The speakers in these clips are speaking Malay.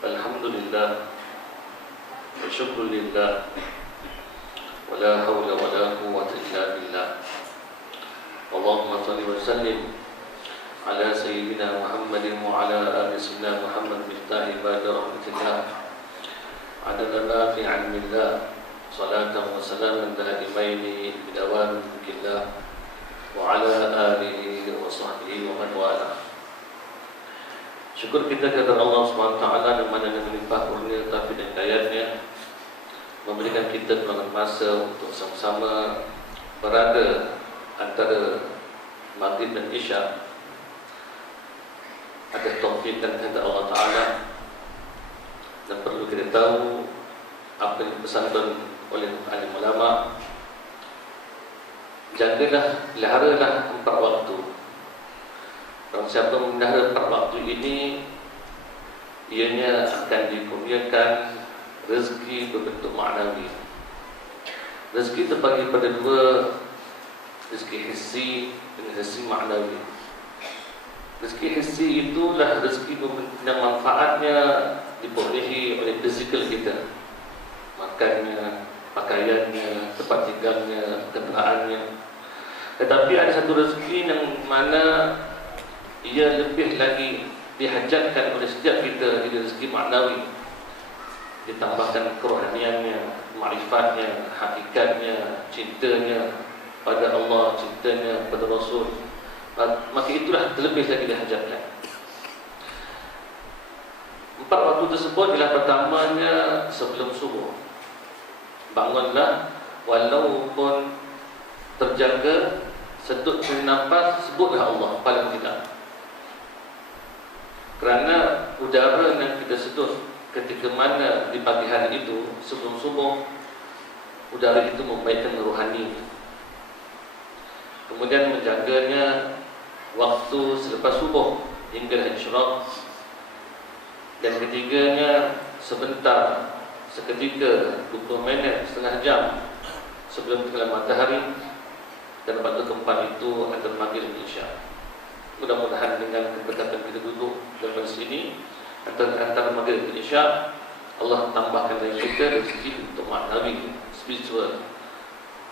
Alhamdulillah, wa syukrulillah, wa la hawla wa la quwwata illa billah. Allahumma salli wa sallim ala sayyidina Muhammadin wa ala ali sayyidina Muhammad miftahi ibadi rahmatillah, adada ma fi ilmillah, salatan wa salaman daimaini bidawam mulkillah, wa ala alihi wa sahbihi wa man wala. Syukur kita kepada Allah SWT yang mana yang melimpah kurnia taufik dan hidayahnya, memberikan kita peluang masa untuk sama-sama berada antara maghrib dan isya atas taufik dan kehendak Allah Ta'ala. Dan perlu kita tahu apa yang dipesankan oleh alim ulama, jagalah, peliharalah 4 waktu. Kalau siapa memelihara 4 waktu ini, ianya akan dikurniakan rezeki berbentuk maknawi. Rezeki terbagi pada 2, rezeki hissi dan rezeki maknawi. Rezeki hissi itulah rezeki yang manfaatnya diperolehi oleh fizikal kita, makannya, pakaiannya, tempat tinggalnya, kenderaannya. Tetapi ada satu rezeki yang mana ia lebih lagi dihajatkan oleh setiap kita, jadi rezeki maknawi, ditambahkan kerohaniannya, ma'rifatnya, hakikatnya, cintanya pada Allah, cintanya pada Rasul. Maka itulah terlebih lagi dihajatkan. 4 waktu tersebut ialah pertamanya sebelum subuh. Bangunlah, walaupun terjaga, sedut nafas, sebutlah Allah paling tidak. Kerana udara yang kita sedut ketika mana di pagi hari itu sebelum subuh, udara itu membaikkan rohani. Kemudian menjaganya waktu selepas subuh hingga isyraq. Dan ketiganya sebentar, seketika 20 minit, setengah jam sebelum tenggelam matahari. Dan waktu keempat itu antara maghrib dan isya. Mudah-mudahan dengan keberkatan kita duduk dalam sini antara maghrib dan isya, Allah tambahkan dari kita rezeki untuk maknawi, spiritual,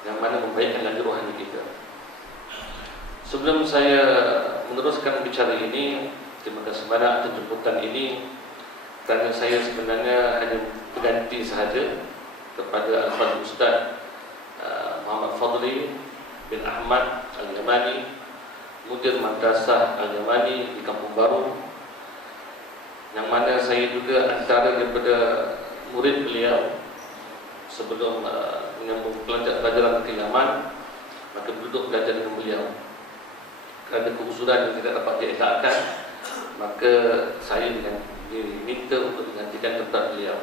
yang mana membaikkan lagi rohani kita. Sebelum saya meneruskan bicara ini, terima kasih banyak atas jemputan ini, kerana saya sebenarnya hanya berganti sahaja kepada Al-Fadhil Ustaz Muhammad Fadli bin Ahmad Al-Yamani, Mudir Madrasah Al-Yamani di Kampung Baru, yang mana saya juga antara daripada murid beliau sebelum menyambung pelajaran ke Yaman, maka duduk belajar dengan beliau. Kerana keusuran yang tidak dapat dielakkan, maka saya diminta untuk menggantikan tempat beliau.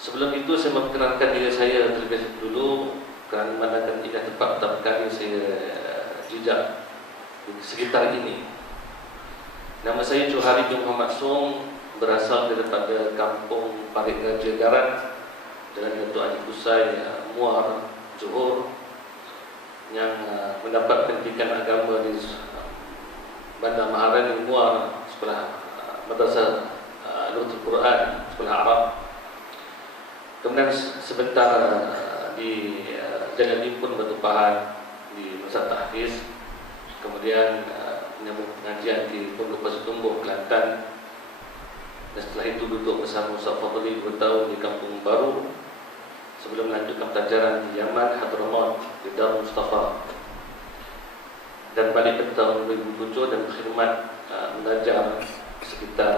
Sebelum itu saya memperkenalkan diri saya terlebih dulu, kerana manakala tidak tempat pertama kali saya jejak di sekitar ini. Nama saya Johari bin Muhammad Song, berasal daripada kampung Parit Raja Garat, Jalan Datuk Ali Kusai, Muar, Johor, yang mendapat pendidikan agama di Bandar Maharani Muar, sekolah Madrasah Nurul Quran, sekolah Arab. Kemudian sebentar di Jalan Limpun Batu Pahat di Madrasah Tahfiz. Kemudian menyambung pengajian di Pondok Pasir Tumbuh, Kelantan. Dan setelah itu duduk bersama Ustaz Fadli 2 tahun di Kampung Baru, sebelum melanjutkan pelajaran di Yaman, Hadramaut, di Darul Mustafa. Dan balik ke tahun 2007 dan berkhidmat belajar sekitar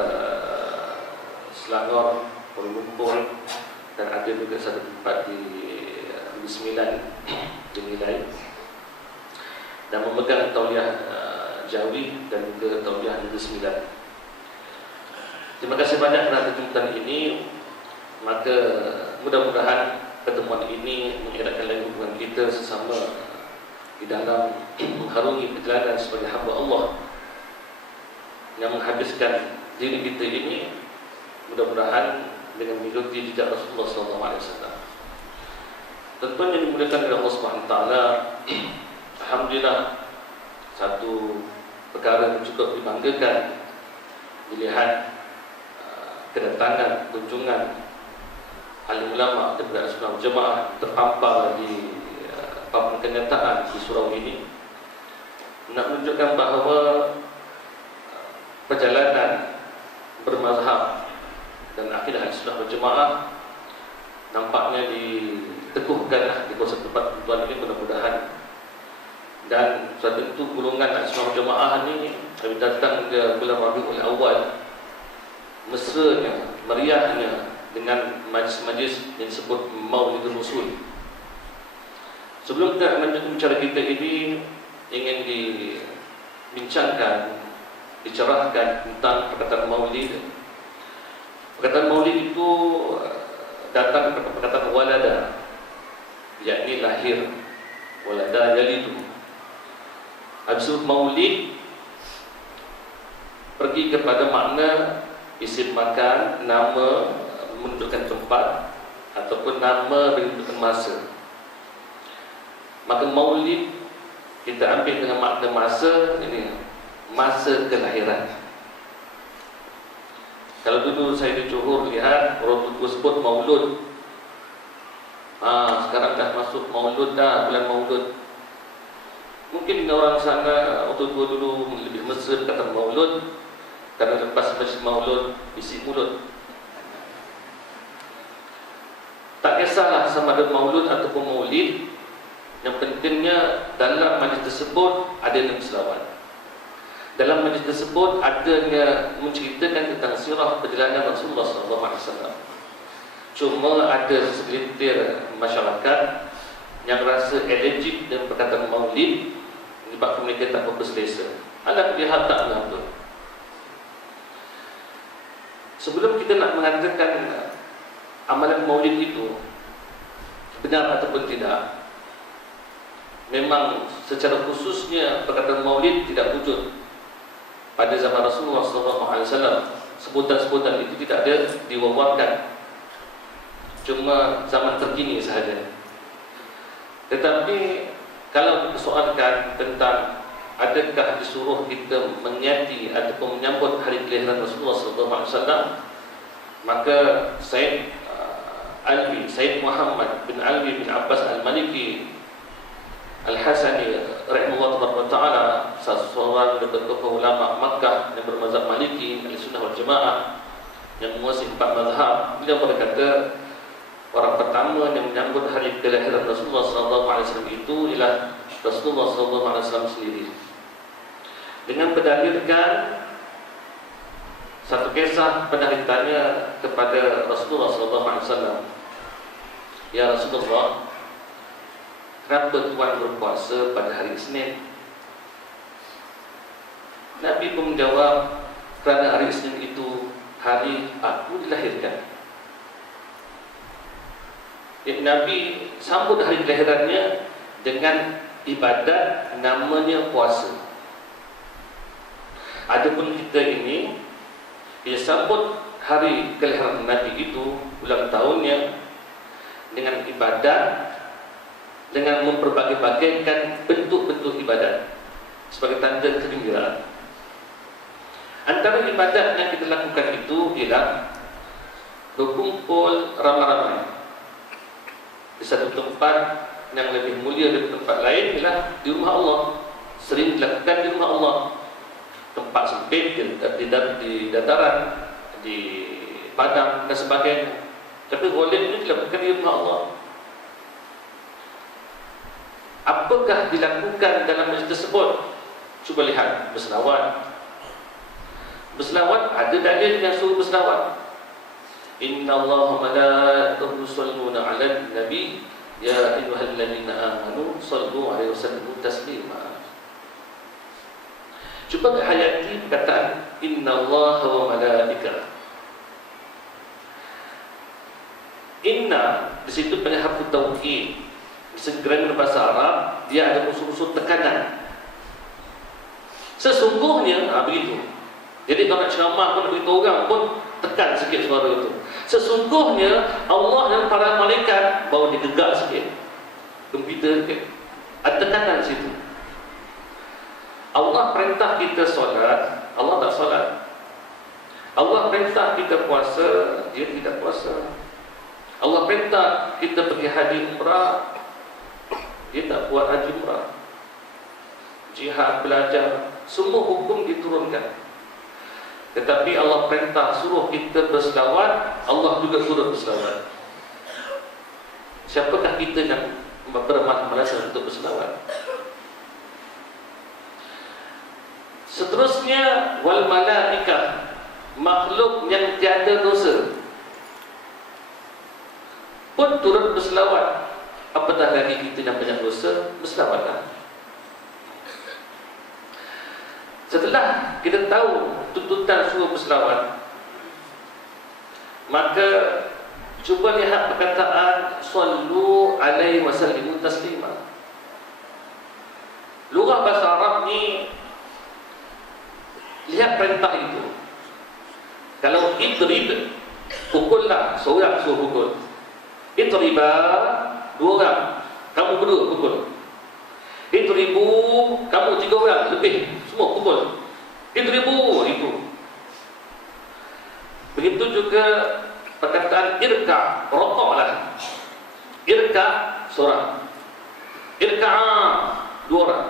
Selangor, Kuala Lumpur, dan ada juga satu tempat di Negeri Sembilan di Nilai, dan memegang tauliah Jawi dan juga tauliah Negeri Sembilan. Terima kasih banyak kerana jemputan ini. Maka mudah-mudahan pertemuan ini mengeratkan lagi hubungan kita sesama di dalam mengharungi perjalanan sebagai hamba Allah yang menghabiskan diri kita ini, mudah-mudahan dengan mengikuti jejak Rasulullah SAW. Tentunya dimuliakan oleh Allah SWT. Alhamdulillah, satu perkara yang cukup dibanggakan dilihat kedatangan kunjungan alim ulama daripada Sunnah Jemaah terpampang di papan kenyataan di surau ini, nak menunjukkan bahawa perjalanan bermazhab dan akidah Sunnah Jemaah nampaknya diteguhkan di kawasan tempat tuan ini mudah-mudahan. Dan sudah tentu golongan Sunnah Jemaah ini kami datang ke bulan Rabiul Awal, mesranya, meriahnya dengan majlis-majlis yang disebut Maulid Rasul. Sebelum kita melanjutkan bicara kita ini, ingin dibincangkan, dicerahkan tentang perkataan Maulid. Perkataan Maulid itu datang dari perkataan walada, yakni lahir, walada yalidu. Habis itu Maulid pergi kepada makna isim makan, nama menunjukkan tempat, ataupun nama menunjukkan masa. Maka Maulid kita ambil dengan makna masa ini, masa kelahiran. Kalau dulu saya di Johor lihat orang tua sebut Maulud, sekarang dah masuk Maulud dah, bulan Maulud. Mungkin orang sana waktu tua dulu lebih mesra kata Maulud, karena lepas majlis Maulud isi mulut. Tak kisahlah sama ada Maulud ataupun Maulid, yang pentingnya dalam majlis tersebut ada yang selawat. Dalam majlis tersebut adanya menceritakan tentang sirah perjalanan Rasulullah SAW. Cuma ada segelintir masyarakat yang rasa allergic dengan perkataan Maulid, menyebabkan mereka tak berselesa. Ala kelihatan taklah tu. Sebelum kita nak mengatakan amalan Maulid itu benar ataupun tidak, memang secara khususnya perkataan Maulid tidak wujud pada zaman Rasulullah SAW. Sebutan-sebutan itu tidak ada diwawarkan, cuma zaman terkini sahaja. Tetapi kalau dipersoalkan tentang adakah disuruh kita menyati ataupun menyambut hari kelahiran Rasulullah SAW, maka Sayyid Muhammad bin Alwi bin Abbas Al-Maliki Al-Hasani rahimahullah ta'ala, seorang tokoh ulama Makkah yang bermazhab Maliki, Ahlussunnah wal Jamaah, yang menguasai 4 mazhab, beliau berkata orang pertama yang menyambut hari kelahiran Rasulullah SAW itu ialah Rasulullah SAW sendiri, dengan berdalilkan satu kisah pernah ditanya kepada Rasulullah SAW, "Ya Rasulullah, kenapa Tuhan berpuasa pada hari Isnin?" Nabi pun menjawab, "Kerana hari Isnin itu hari aku dilahirkan." Nabi sambut hari kelahirannya dengan ibadat namanya puasa. Adapun kita ini, dia sambut hari kelahiran Nabi itu, ulang tahunnya, dengan ibadat, dengan memperbagai-bagaikan bentuk-bentuk ibadat sebagai tanda kegembiraan. Antara ibadat yang kita lakukan itu ialah berkumpul ramai-ramai di satu tempat yang lebih mulia dari tempat lain, ialah di rumah Allah. Sering dilakukan di rumah Allah, tempat sempit, di dataran, di padang dan sebagainya. Tapi golek ini dilakukan di rumah Allah. Apakah dilakukan dalam majlis tersebut? Cuba lihat, berselawat. Berselawat, ada dalil yang suruh berselawat. Inna Allaha malaikatahu yusholluna 'alan nabi ya ayyuhalladzina amanu shallu 'alaihi wasallimu taslima. Cuba hayati perkataan Inna Allaha wa malaikatahu. Inna di situ banyak harfu taukid. Segera bahasa Arab dia ada unsur-unsur tekanan. Sesungguhnya begitu. Jadi kalau nak ceramah pun beritahu orang pun tekan sikit suara itu. Sesungguhnya Allah dan para malaikat baru digegak sikit, gembira sikit. Ada tekanan situ. Allah perintah kita solat, Allah tak solat. Allah perintah kita puasa, dia tidak puasa. Allah perintah kita pergi haji umrah, dia tak buat haji umrah. Jihad, belajar, semua hukum diturunkan. Tetapi Allah perintah suruh kita berselawat, Allah juga suruh berselawat. Siapakah kita yang bermalas untuk berselawat? Seterusnya, wal malaikah, makhluk yang tiada dosa pun turut berselawat. Apatah lagi kita yang banyak dosa, berselawatlah. Setelah kita tahu tuntutan suruh berselawat, maka cuba lihat perkataan sallu alaihi wasallimu taslima. Lugah bahasa Arab ni, lihat perintah itu. Kalau idrib, pukullah, seorang suruh pukul. Idriba, dua orang, kamu berdua pukul. Idribu, kamu tiga orang lebih, semua pukul. Idribu, itu. Begitu juga perkataan irka, rokoklah. Irka, seorang. Irka'a, dua orang.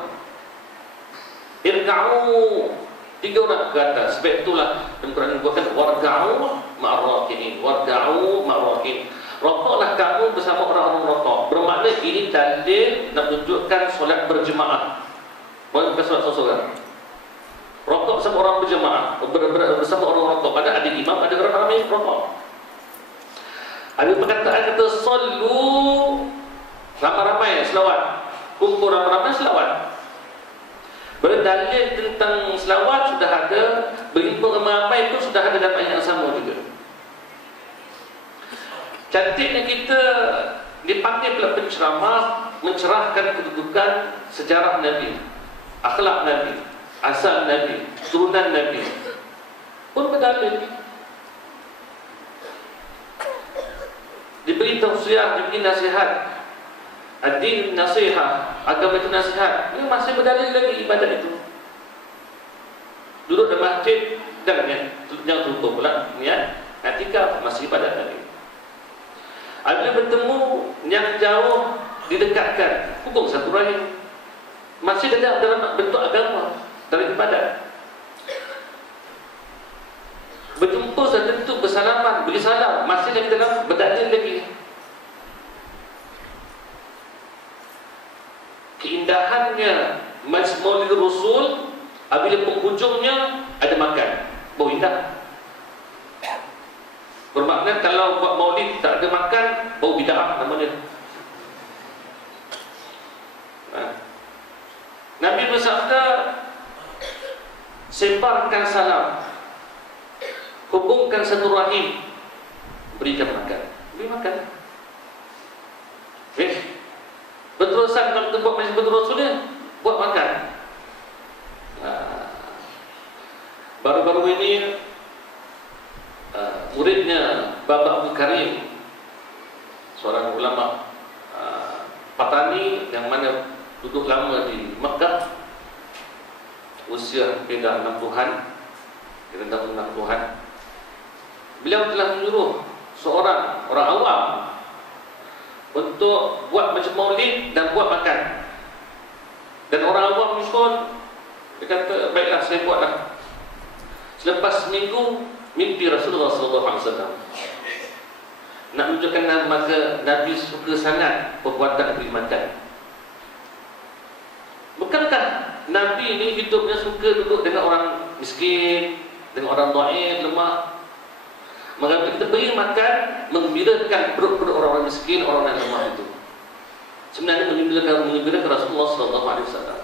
Irka'u, tiga orang ke atas. Sebab itulah Al-Quran buatkan warga'u ma'arrakin, warga'u ma'arrakin. Rokoklah kamu bersama orang-orang rokok. Bermakna ini dalil nak tunjukkan solat berjemaah, bukan solat seorang. Rokok bersama orang berjemaah, bersama orang rokok. Ada imam, ada orang ramai rokok. Ada perkataan kata sallu, ramai-ramai selawat, kumpul ramai-ramai selawat. Berdalil tentang selawat sudah ada, berhimpun ramai-ramai itu sudah ada dalam ayat yang sama juga. Cantiknya kita dipanggil pula penceramah, mencerahkan kedudukan sejarah Nabi, akhlak Nabi, asal Nabi, turunan Nabi, pun berdalil. Diberi tausiah, diberi nasihat. Ad-din nasihat, agama itu nasihat. Ini masih berdalil lagi ibadat itu. Duduk di masjid, jangan tutup pula niat, etika masih ibadat lagi. Apabila bertemu yang jauh didekatkan, hukum satu rahim. Masih dalam bentuk agama, dalam ibadat. Berjumpa sudah tentu bersalaman, beri salam, masih lagi dalam berdalil lagi. Keindahannya Majlis Maulid Rasul, apabila penghujungnya ada makan, bau indah. Bermakna kalau buat maulid tak ada makan, bau bid'ah namanya. Nabi bersabda, sebarkan salam, hubungkan satu rahim, berikan makan. Beri makan. Berterusan kalau kita buat majlis berterusan, buat makan. Baru-baru ini muridnya Bapak Abdul Karim, seorang ulama Patani yang mana duduk lama di Mekah, usia hampir dah 60-an, kira tahun 60-an. Beliau telah menyuruh seorang orang awam untuk buat macam maulid dan buat makan. Dan orang awam pun dia kata, baiklah saya buatlah. Selepas seminggu, mimpi Rasulullah SAW nak menunjukkan maka Nabi suka sangat perbuatan beri makan. Bukankah Nabi ini hidupnya suka duduk dengan orang miskin, dengan orang dhaif, lemah? Maka kita beri makan, menggembirakan perut-perut orang-orang miskin, orang yang lemah itu. Sebenarnya menggembirakan Rasulullah SAW.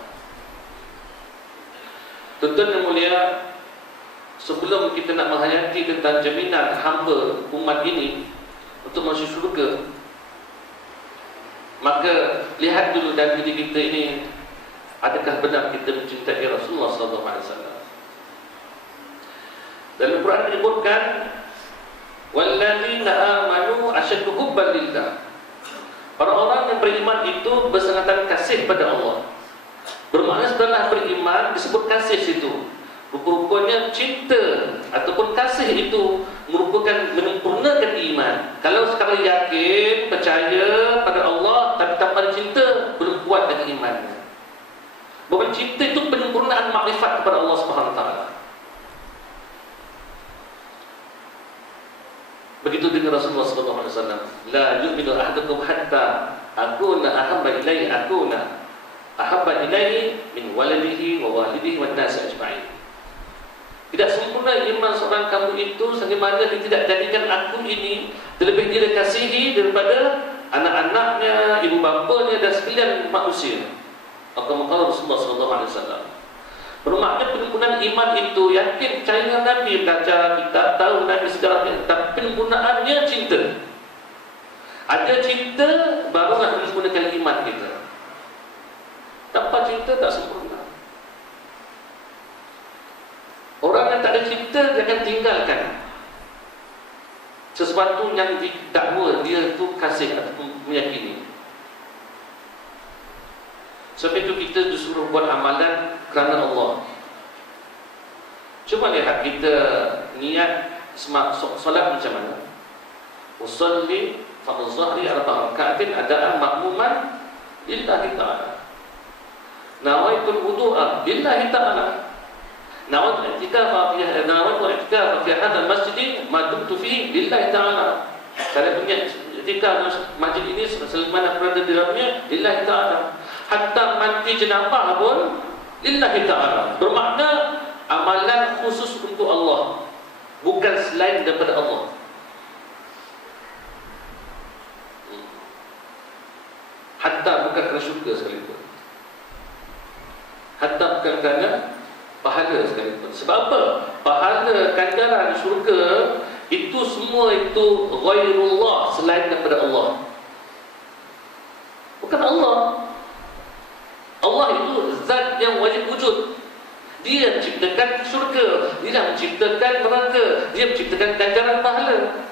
Tuan-tuan yang mulia, sebelum kita nak menghayati tentang jaminan hamba umat ini untuk masuk syurga, maka lihat dulu dalam diri kita ini, adakah benar kita mencintai Rasulullah SAW? Dalam Al-Quran disebutkan, walladzina amanu asyaddu hubban lillah. Orang-orang yang beriman itu bersangatan kasih pada Allah. Bermakna setelah beriman disebut kasih situ. Rupa-rupanya cinta ataupun kasih kasih itu merupakan menyempurnakan iman. Kalau sekadar yakin, percaya pada Allah tapi tanpa cinta, belum kuat dengan imannya. Bahwa cinta itu penyempurnaan makrifat kepada Allah Subhanahu Wa Taala. Begitu dengan Rasulullah sallallahu alaihi wasallam, la yu'minu ahadukum hatta akuna ahabba ilaihi min waladihi wa walidihi wan nas ajma'in. Tidak sempurna iman seorang kamu itu sebagaimana dia tidak jadikan aku ini terlebih dia kasihi daripada anak-anaknya, ibu bapanya dan sekalian manusia. Maka Rasulullah sallallahu alaihi wasallam bermakna penyempurnaan iman itu yakin percaya dengan Nabi, baca kitab, tahu Nabi sejarahnya, tapi penyempurnaannya cinta. Ada cinta barulah menyempurnakan iman kita. Tanpa cinta tak sempurna. Orang yang tak ada cinta dia akan tinggalkan sesuatu yang didakwa dia itu kasih ataupun meyakini. Sebab itu kita disuruh buat amalan kerana Allah. Cuma lihat kita niat solat macam mana. Usalli fardhu zuhri arba'a raka'atin adaan makmuman lillahi ta'ala. Nawaitul wudu'a lillahi ta'ala. Nawaitul i'tikaf fi hadha al-masjid ma dumtu fihi lillahi ta'ala. Saya punya i'tikaf masjid ini selama berada di dalamnya lillahi ta'ala. Hatta mandi jenazah pun lillahi ta'ala. Bermakna amalan khusus untuk Allah, bukan selain daripada Allah. Hatta bukan kerana syurga sekalipun, hatta bukan kerana pahala sekalipun. Sebab apa? Pahala ganjaran syurga itu semua itu ghairullah, selain daripada Allah, bukan Allah. Allah itu zat yang wajib wujud. Dia menciptakan syurga, dia menciptakan neraka, dia menciptakan ganjaran pahala.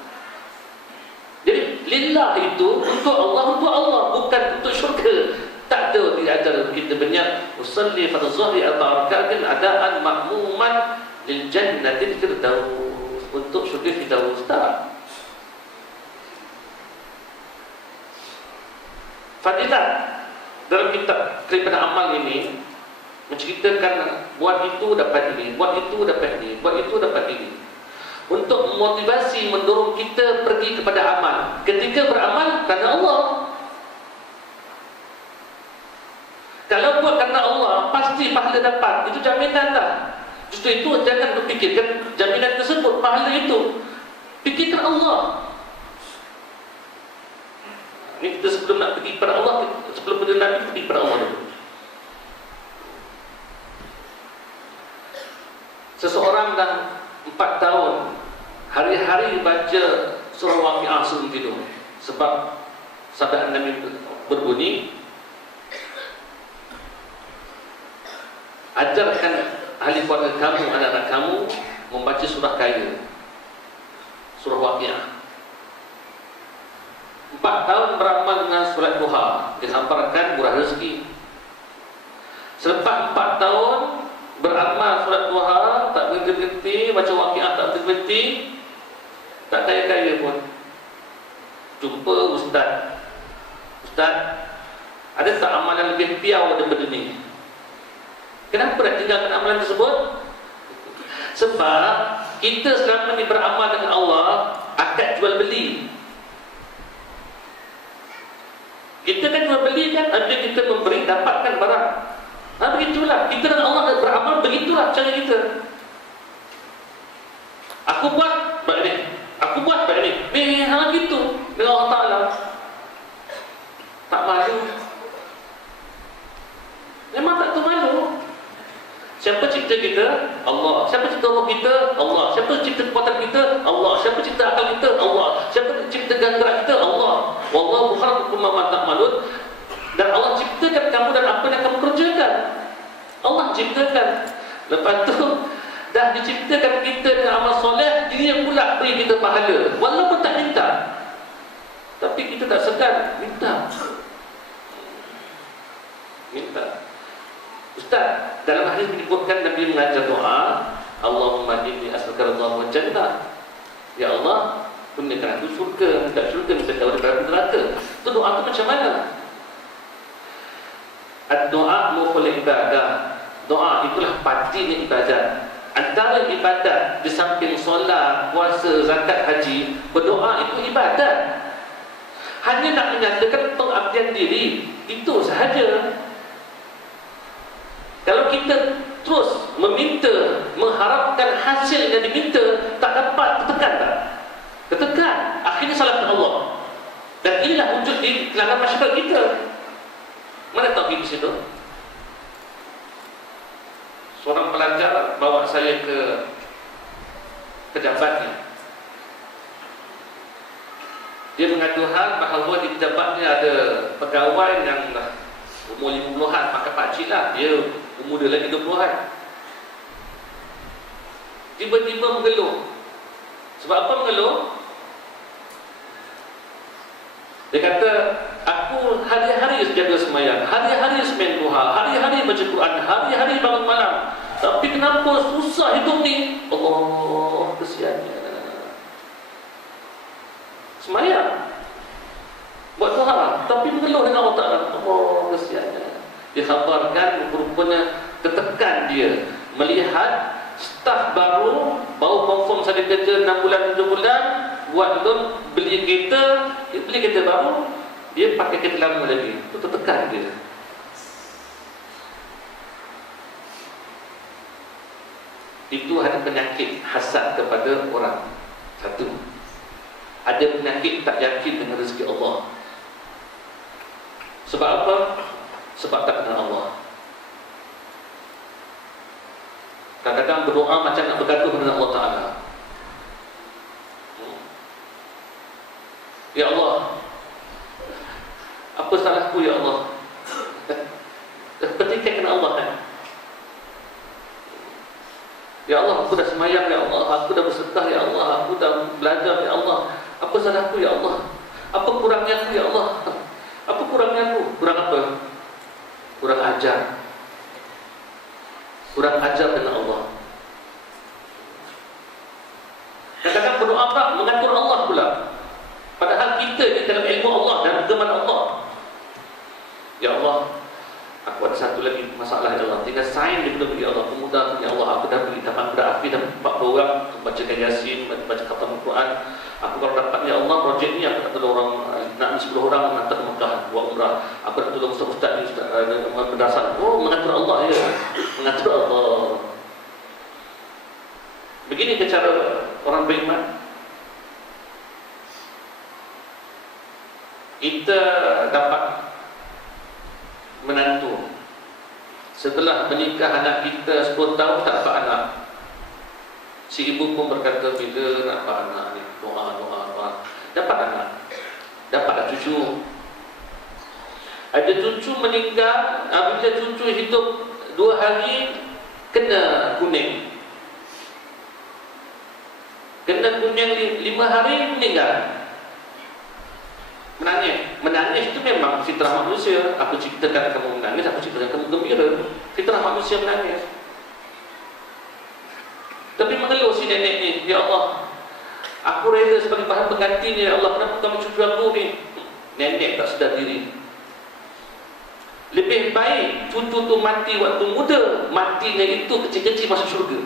Jadi lillah itu untuk Allah, bukan untuk syurga. Tak ada di antara kita banyak usalli fardhu zuhri arba'a raka'atin adaan makmuman lil jannatil firdaus, untuk syurga firdaus. Tak. Fadilah dalam kitab daripada amal ini menceritakan buat itu dapat ini, buat itu dapat ini, buat itu dapat ini, untuk memotivasi, mendorong kita pergi kepada amal. Ketika beramal kerana Allah, kalau buat kerana Allah pasti pahala dapat, itu jaminan tak? Justru itu jangan berfikirkan jaminan tersebut, pahala itu. Fikirkan Allah. Ini kita sebelum nak pergi kepada Allah, sebelum benda Nabi pergi kepada Allah dulu. Seseorang dah 4 tahun hari-hari baca surah Waqiah sebelum tidur. Sebab sabda Nabi berbunyi, ajarkan ahli keluarga kamu, anak-anak kamu membaca surah kaya, surah Waqiah. 4 tahun beramal dengan surat duha, dihamparkan murah rezeki. Selepas 4 tahun beramal surat duha, tak berhenti, baca Waqiah tak berhenti, tak kaya-kaya pun. Jumpa ustaz, ada tak amalan lebih piau daripada ni? Kenapa nak tinggalkan amalan tersebut? Sebab kita selama ni beramal dengan Allah akad jual beli. Kita kan jual beli kan, ada kita memberi dapatkan barang. Begitulah kita dengan Allah beramal, begitulah cara kita. Aku buat baik ni, aku buat baik ni. Memang gitu dengan Allah Taala. Tak malu. Memang tak tahu malu. Siapa cipta kita? Allah. Siapa cipta roh kita? Allah. Siapa cipta kekuatan kita? Allah. Siapa cipta akal kita? Allah. Siapa cipta gerak kita? Allah. Wallahu khalaqakum ma ta'malun. Dan Allah ciptakan kamu dan apa yang kamu kerjakan. Allah ciptakan. Lepas tu dah diciptakan kita dengan amal soleh, dia pula beri kita pahala walaupun tak minta. Tapi kita tak sedar minta. Ustaz, dalam hadis menyebutkan Nabi mengajar doa, Allahumma inni as'aluka ridha wal jannah. Ya Allah, kurniakan aku syurga, minta syurga, minta jauh daripada neraka. Itu doa tu macam mana? Ad-doa mukhul ibadah. Doa itulah patinya ibadat. Antara ibadat di samping solat, puasa, zakat, haji, berdoa itu ibadat. Hanya nak menyatakan pengabdian diri, itu sahaja. Kalau kita terus meminta, mengharapkan hasil yang diminta, tak dapat, ketekan tak? Ketekan, akhirnya salahkan Allah. Dan inilah wujud di dalam masyarakat kita. Mana tauhid di situ? Seorang pelajar bawa saya ke pejabatnya. Dia mengadu hal bahawa di pejabatnya ada pegawai yang dah umur 50-an, maka pakcik lah. Dia umur dia lagi 20-an. Tiba-tiba mengeluh. Sebab apa mengeluh? Dia kata, aku hari-hari jaga sembahyang, hari-hari sembang duha, hari-hari baca Quran, hari-hari bangun malam. Tapi kenapa susah hidup ni? Allah, kesiannya. Sembahyang, buat duha, tapi mengeluh dengan Allah Ta'ala. Allah, kesiannya. Dikhabarkan rupanya tertekan dia melihat staf baru confirm saja kerja 6 bulan 7 bulan, buat itu beli kereta baru, dia pakai kereta lama lagi. Itu tertekan dia. Itu ada penyakit hasad kepada orang. Satu, ada penyakit tak yakin dengan rezeki Allah. Sebab apa? Sebab tak kenal Allah. Kadang-kadang berdoa macam nak bergaduh dengan Allah Ta'ala. Ya Allah, apa salahku ya Allah? Petikan kena Allah kan? Ya Allah, aku dah semayang ya Allah, aku dah bersedekah ya Allah, aku dah belajar ya Allah. Apa salahku ya Allah? Apa kurangnya aku ya Allah? Apa kurangnya aku? Kurang apa? Kurang ajar. Kurang ajar dengan Allah. Kadang-kadang berdoa tak mengatur Allah pula. Padahal kita di dalam ilmu Allah dan agama Allah. Ya Allah, aku ada satu lagi masalah ya Allah. Tinggal sign dia beri Allah, pemuda ya Allah. Aku dah beri dapat berafi dan 40 orang bacakan Yasin, baca khatam Al-Quran. Aku kalau dapat ya Allah projek ni, aku nak tolong orang, nak 10 orang mengantar ke Mekah buat umrah. Aku nak tolong ustaz-ustaz ni madrasah. Oh, mengatur Allah ya. Mengatur Allah. Begini cara orang beriman. Kita dapat menantu. Setelah menikah anak kita 10 tahun tak dapat anak. Si ibu pun berkata, bila nak dapat anak ni, doa. Dapat anak, dapat cucu. Ada cucu meninggal, bila cucu hidup 2 hari kena kuning. Kena kuning 5 hari meninggal. Menangis itu memang fitrah manusia. Aku ciptakan kamu menangis, aku ciptakan kamu gembira. Fitrah manusia menangis. Tapi mengeluh si nenek ni, ya Allah, aku rela sebagai bahan penggantinya, ya Allah, kenapa kamu cucu aku ni? Nenek tak sedar diri. Lebih baik cucu tu mati waktu muda, matinya itu kecil-kecil masuk syurga.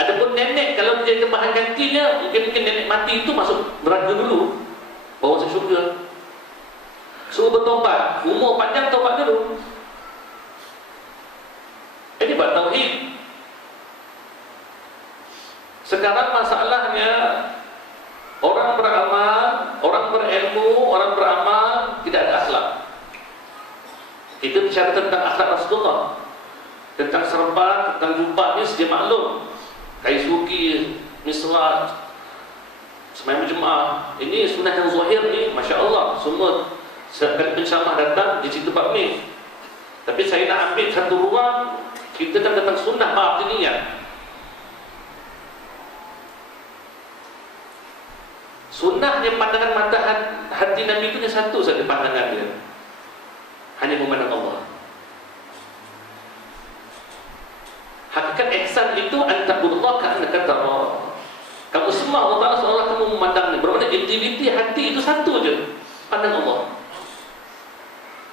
Adapun nenek, kalau dia jadi bahan gantinya, mungkin nenek mati itu masuk neraka dulu, bawa masuk syurga. Suruh bertobat, umur panjang tobat dulu. Ini buat tauhid. Sekarang masalahnya, orang beramal, orang berilmu, orang beramal tidak ada akhlak. Kita bicara tentang akhlak Rasulullah, tentang serba, tentang jubah ni sedia maklum. Kaisuki, mislah, sembahyang berjemaah, ini sunnah yang zahir ni, Masya Allah, semua sekali penceramah datang di situ bab ni. Tapi saya nak ambil satu ruang, kita kan tentang sunnah batiniyah. Sunnahnya pandangan mata hati Nabi itu hanya satu saja pandangan dia, hanya memandang Allah. Hakikat ihsan itu anta'budullah ka'annaka tarahu. Kamu sembah Allah Ta'ala seolah kamu memandangnya. Bermakna aktiviti hati itu satu je, pandang Allah.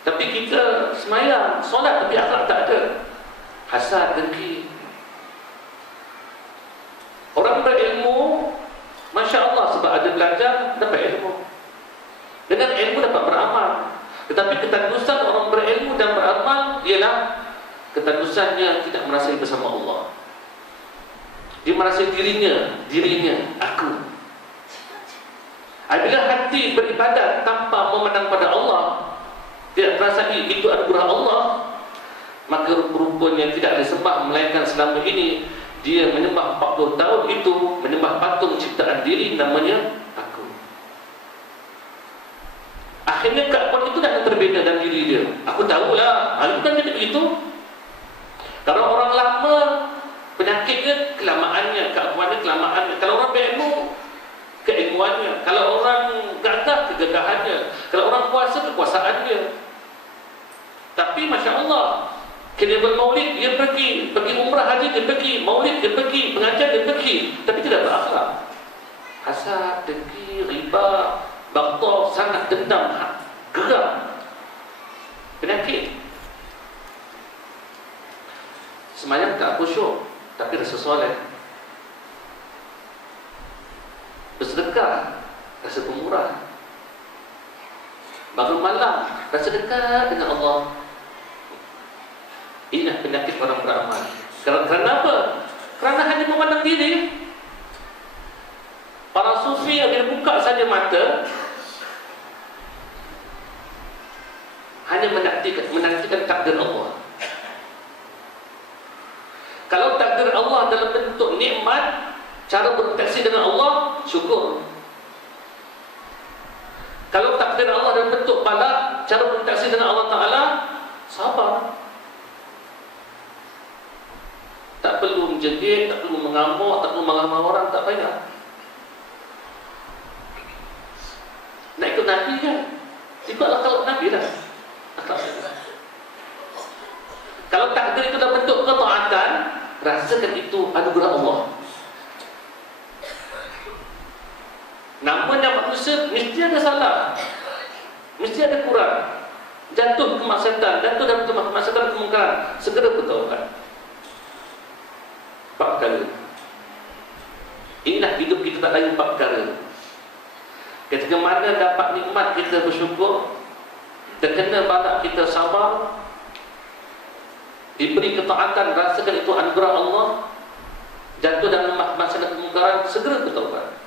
Tapi kita semayang, solat, tapi akhlak tak ada. Hasad, dengki. Orang berilmu, Masya Allah, sebab ada belajar, dapat ilmu. Dengan ilmu dapat beramal. Tetapi ketakusan orang berilmu dan beramal ialah ketakusannya tidak merasai bersama Allah. Dia merasa dirinya, aku. Apabila hati beribadat tanpa memandang pada Allah, tidak merasai itu anugerah Allah, maka rupanya tidak disembah, melainkan selama ini dia menyembah 40 tahun itu, menyembah patung ciptaan diri namanya aku. Akhirnya keakuan itu dah terbina dalam diri dia. Aku tahulah, bukan jadi begitu. Kalau orang lama, penyakitnya kelamaannya, keakuannya kelamaannya. Kalau orang berilmu, keilmuannya. Kalau orang gagah, kegagahannya. Kalau orang kuasa, kekuasaannya. Tapi Masya Allah, kena bermaulid, dia pergi umrah haji, dia pergi, maulid, dia pergi, pengajian, dia pergi, tapi tidak berakhlak. Hasad, dengki, riba, baktor, sangat dendam, geram, penyakit. Semayang tak khusyuk, tapi rasa soleh. Bersedekah, rasa pemurah. Bangun malam, rasa dekat dengan Allah. Inilah penyakit orang beramal. Kerana apa? Kerana hanya memandang diri. Para sufi yang bila buka saja mata, hanya menantikan takdir Allah. Kalau takdir Allah dalam bentuk nikmat, cara berinteraksi dengan Allah, syukur. Kalau takdir Allah dalam bentuk bala, cara berinteraksi dengan Allah Ta'ala, sabar. Tak perlu menjegit, tak perlu mengamuk, tak perlu marah-marah orang, tak payah. Nak ikut Nabi kan? Ikutlah kalau Nabi dah. Kalau takdir itu dalam bentuk ketaatan, rasakan itu anugerah Allah. Namanya manusia mesti ada salah, mesti ada kurang, jatuh kemaksiatan, jatuh dalam kemaksiatan, kemungkaran, segera bertaubat. 4 perkara. Inilah hidup kita, tak lain 4 perkara. Ketika mana dapat nikmat kita bersyukur, terkena balak kita sabar, diberi ketaatan, rasakan itu anugerah Allah, jatuh dalam masalah kemungkaran, segera bertaubat.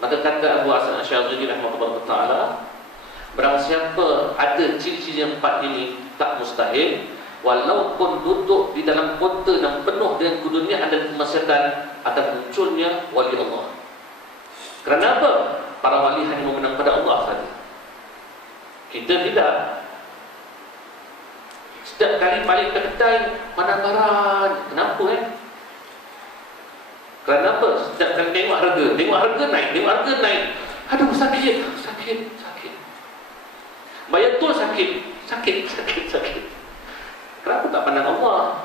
Maka kata Abu Hasan Asy'ari rahimahullah ta'ala, barang siapa ada ciri-ciri yang 4 ini, tak mustahil, walaupun duduk di dalam kota yang penuh dengan keduniaan dan kemaksiatan, akan munculnya wali Allah. Kerana apa? Para wali hanya memenang pada Allah saja. Kita tidak. Setiap kali balik ke kedai, pandang-pandang, kenapa Kerana apa? Setiap kali tengok harga naik, aduh sakit. Bayar tol sakit. Kenapa tak pandang Allah?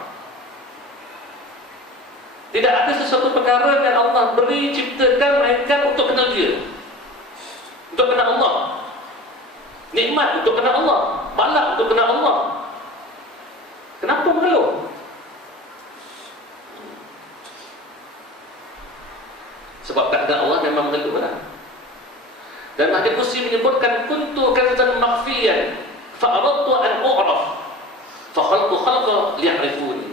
Tidak ada sesuatu perkara yang Allah beri, ciptakan, melainkan untuk kenal dia, untuk kenal Allah. Nikmat untuk kenal Allah, balak untuk kenal Allah. Kenapa mengeluh? Sebab keadaan Allah memang mengeluhlah. Dan hadis Qudsi menyebutkan, kuntu kanzan makhfiyan fa aradtu an u'raf fa khalqu khalqa liya'rifuni.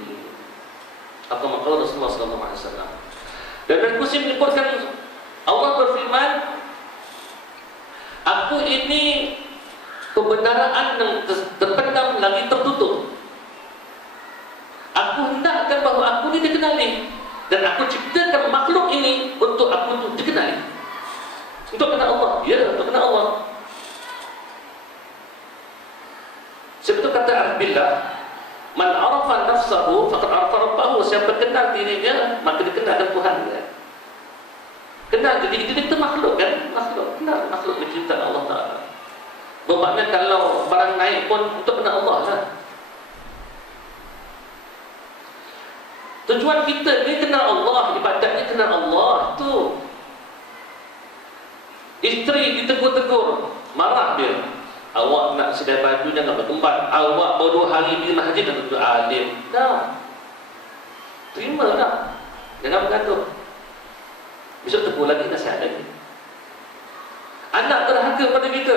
Apa maqala Rasulullah sallallahu alaihi wasallam. Dan hadis Qudsi menyebutkan, Allah berfirman, aku ini kebenaran yang terpendam lagi tertutup. Aku hendakkan bahawa aku ini dikenali, dan aku ciptakan makhluk ini untuk aku itu dikenali, untuk kenal Allah. Ya, untuk kenal Allah. Sebab itu kata Arabillah, man arafa nafsahu faqad arafa rabbahu. Siapa kenal dirinya, maka dikenal Tuhan dia. Kenal diri kita makhluk kan? Kenal makhluk diciptakan Allah Ta'ala. Bermakna kalau barang naik pun untuk kenal Allah lah. Tujuan kita ni kenal Allah, ibadatnya kenal Allah tu. Isteri ditegur-tegur, marah dia. Awak nak sedai baju jangan berkembar. Awak baru 2 hari di masjid dan tutup alim. Dah. Terima dah. Jangan bergaduh. Besok tegur lagi, nasihat lagi. Anak terhaka pada kita,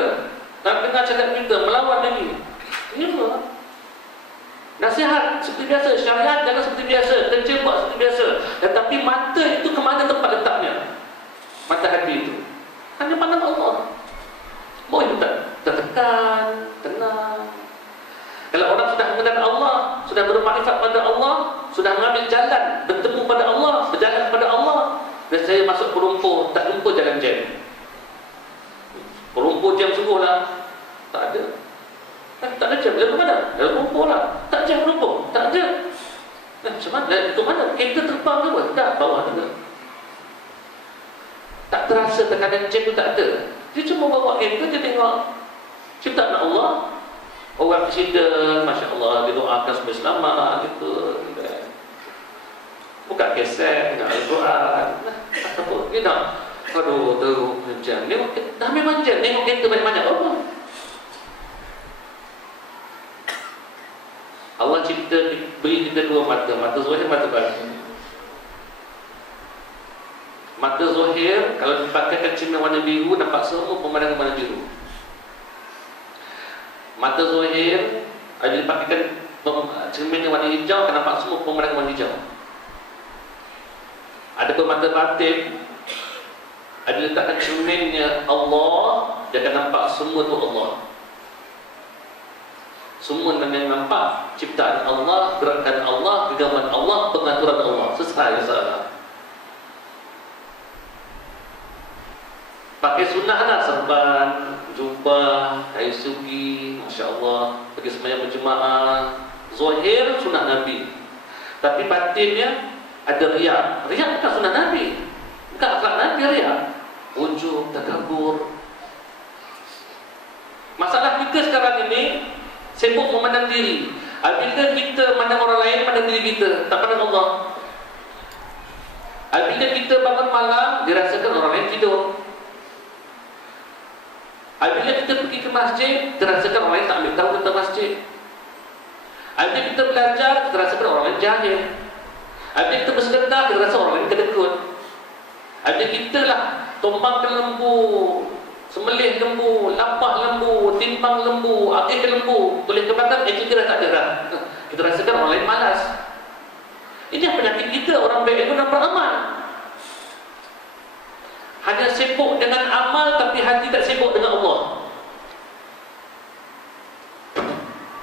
nak dengar cakap kita, melawan lagi. Terima. Nasihat seperti biasa, syariat jangan seperti biasa, kerja buat seperti biasa. Tetapi mata itu kemana tempat letaknya? Mata hati itu hanya pandang Allah. Boleh tak? Tertekan, tenang. Kalau orang sudah mengenal Allah, sudah bermakrifat pada Allah, sudah mengambil jalan, bertemu pada Allah, berjalan pada Allah. Dan saya masuk perumpur, tak jumpa jalan jam. Perumpur jam sungguh lah. Tak ada. Tak ada jam. Lalu mana? Dalam perumpur lah. Tak jam perumpur. Tak ada. Macam mana? Itu mana? Kereta terbang ke apa? Tak, bawah juga. Tak terasa tekanan jam tu tak ada. Dia cuma bawa kereta, dia tengok ciptaan Allah. Orang aksiden, Masya Allah, dia doakan supaya selamat gitu. Buka keset, nak Al-Quran. Dia nak, aduh, teruk jam. Dah memang jam, tengok kereta banyak-banyak apa. Allah cipta, beri kita 2 mata. Mata zahir, mata batin. Mata zahir, kalau dipakai cermin warna biru, nampak semua pemandangan warna biru. Mata zahir, ada dipakai cermin warna hijau, akan nampak semua pemandangan warna hijau. Ada pun mata batin, ada letakkan cerminnya Allah, dia akan nampak semua tu Allah. Semua yang nampak ciptaan Allah, gerakan Allah, genggaman Allah, pengaturan Allah. Sesuai sahaja. Pakai sunnah lah, serban, jubah, kain sugi, Masya Allah, pergi sembahyang berjemaah. Zahir sunnah Nabi, tapi batinnya ada riak. Riak bukan sunnah Nabi, bukan akhlak Nabi. Riak, ujub, takabur. Masalah kita sekarang ini sibuk memandang diri. Apabila kita mandang orang lain, pandang diri kita, tak pandang Allah. Apabila kita bangun malam, dirasakan orang lain tidur. Apabila kita pergi ke masjid, terasakan orang lain tak ambil tahu tentang masjid. Apabila kita belajar, terasakan orang lain jahil. Apabila kita bersedekah, kita rasa orang lain kedekut. Apabila kita lah tombangkan lembu, sembelih lembu, lapah lembu, timbang lembu, akik lembu, tulis ke belakang, kita dah tak ada dah. Kita rasakan orang lain malas. Ini penyakit kita. Orang baik itu nak beramal, hanya sibuk dengan amal, tapi hati tak sibuk dengan Allah.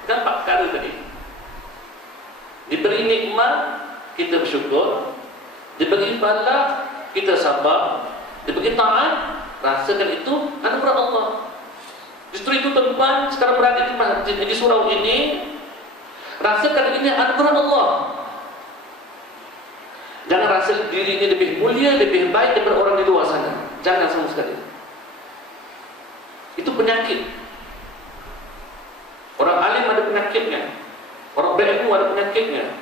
Nampak perkara tadi. Diberi nikmat, kita bersyukur. Diberi bala, kita sabar. Diberi taat, rasakan itu anugerah Allah. Justru itu tuan-tuan sekarang berada di surau ini, rasakan ini anugerah Allah. Jangan rasa diri ini lebih mulia, lebih baik daripada orang di luar sana. Jangan sama sekali. Itu penyakit. Orang alim ada penyakitnya, orang berilmu ada penyakitnya.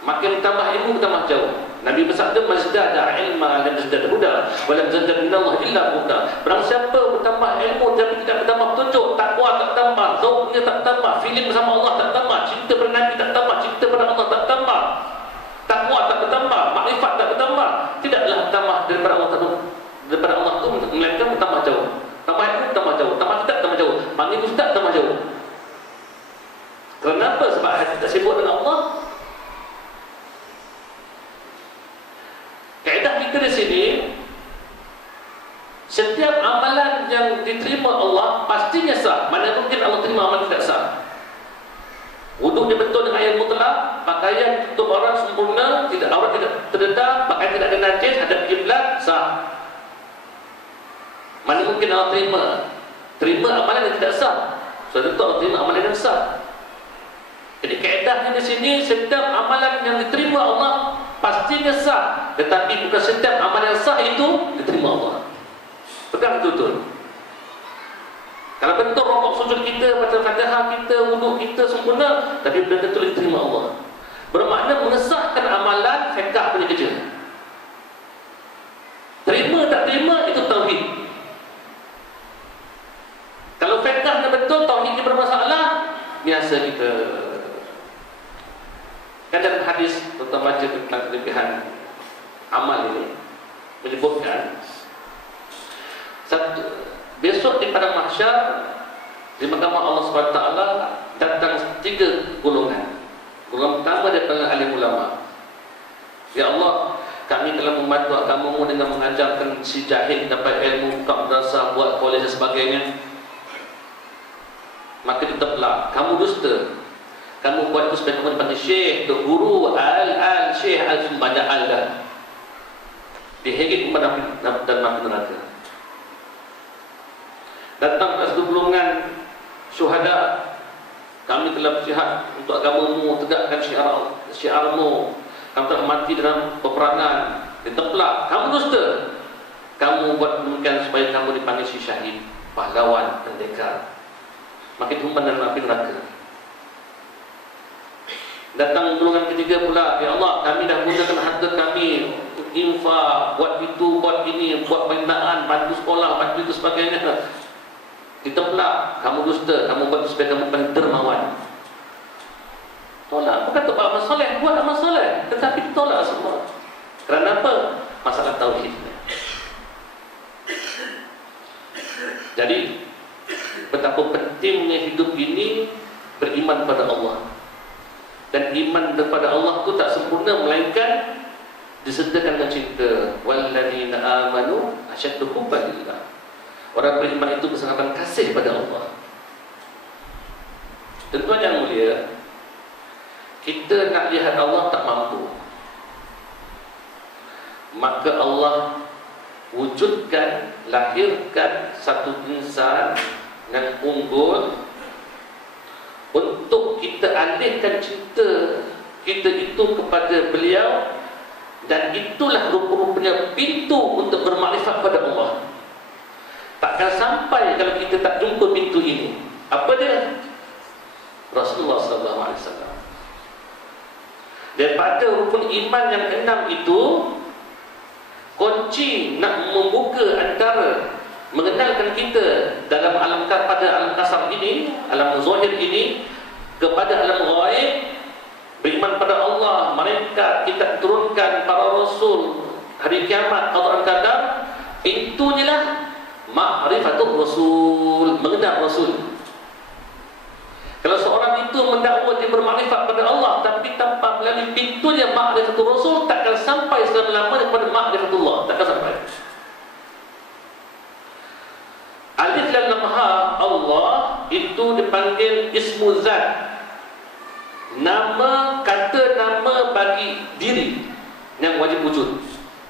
Makin tambah ilmu, tambah jauh. Nabi bersabda, "Mazdada ilma lam yazdad huda, wa lam yazdad minallah illa huda." Barang siapa bertambah ilmu tapi tidak bertambah petunjuk, takwa tak tambah, zauqnya tak tambah, feeling bersama Allah tak tambah, cinta pada Nabi tak tambah, cinta pada Allah tak tambah, takwa tak bertambah, makrifat tak bertambah, tidaklah bertambah daripada Allah tu, melainkan bertambah jauh. Tambah ilmu tambah jauh, tambah ustaz tambah jauh, panggil ustaz tambah jauh. Kenapa? Sebab hati tak sibuk dengan Allah. Kaedah kita di sini, setiap amalan yang diterima Allah pastinya sah. Mana mungkin Allah terima amalan tidak sah. Wuduk dia betul dengan air mutlak, pakaian tutup aurat sempurna, tidak aurat tidak terdedah, pakaian tidak ada najis, hadap kiblat, sah. Mana mungkin Allah terima amalan yang tidak sah. Sudah tentu Allah terima amalan yang sah. Jadi kaedahnya di sini, setiap amalan yang diterima Allah pastinya sah, tetapi bukan setiap amalan yang sah itu diterima Allah. Pegang betul-betul. Kalau betul rokok sujud kita, baca Fatihah kita, wuduk kita sempurna, tapi belum tentu diterima Allah. Bermakna mengesahkan amalan fiqh punya kerja. Terima tak terima itu tauhid. Kalau fiqhnya betul, tauhidnya bermasalah, biasa kita. Kan dalam hadis terutama tentang kelebihan amal ini menyebutkan besok di padang mahsyar di mahkamah Allah SWT datang 3 golongan. Golongan pertama daripada alim ulama. Ya Allah, kami telah membantu agamamu dengan mengajarkan si jahil dapat ilmu, buka madrasah, buat kolej dan sebagainya. Maka ditebak, kamu dusta. Kamu buat itu supaya kamu dipanggil syekh, Tok Guru, Syekh, banyak dah. Diheret dan mati neraka. Datang ke satu golongan syuhada, kami telah berjihad untuk agamamu, tegakkan syiarmu. Kamu telah mati dalam peperangan. Diteplak, kamu dusta. Kamu buat demikian supaya kamu dipanggil si syahid, pahlawan, pendekar. Maka diumpan dalam api neraka. Datang golongan ketiga pula, ya Allah, kami dah gunakan harta kami infak, buat itu, buat ini, buat pembinaan, bantu sekolah, bantu itu sebagainya. Ditembak, kamu dusta, kamu buat supaya kamu paling dermawan. Tolak, bukan untuk amal soleh, buat amal soleh, tetapi ditolak semua. Kerana apa? Masalah tauhid. Jadi betapa pentingnya hidup ini beriman pada Allah. Dan iman kepada Allah itu tak sempurna melainkan disertakan dengan cinta. Walladzina amanu asyaddu hubban lillah. Orang beriman itu bersangat kasih pada Allah. Tuan-tuan yang mulia, kita nak lihat Allah tak mampu. Maka Allah wujudkan, lahirkan satu insan yang unggul untuk kita alihkan cinta kita itu kepada beliau, dan itulah rupa-rupanya pintu untuk bermakrifat pada Allah. Takkan sampai kalau kita tak jumpa pintu ini. Apa dia? Rasulullah SAW. Daripada rukun iman yang 6 itu, kunci nak membuka antara mengenalkan kita dalam alam pada alam kasar ini, alam zahir ini, kepada alam ghaib, beriman pada Allah, malaikat, kita turunkan para rasul, hari kiamat, qada qadar, pintunya lah ma'rifatul rasul, mengenal rasul. Kalau seorang itu mendakwa dia bermakrifat pada Allah tapi tanpa melalui pintunya ma'rifatul rasul, takkan sampai selama-lamanya kepada ma'rifatullah, takkan sampai. Alif lam ha, Allah itu dipanggil ismu zat, nama, kata nama bagi diri yang wajib wujud.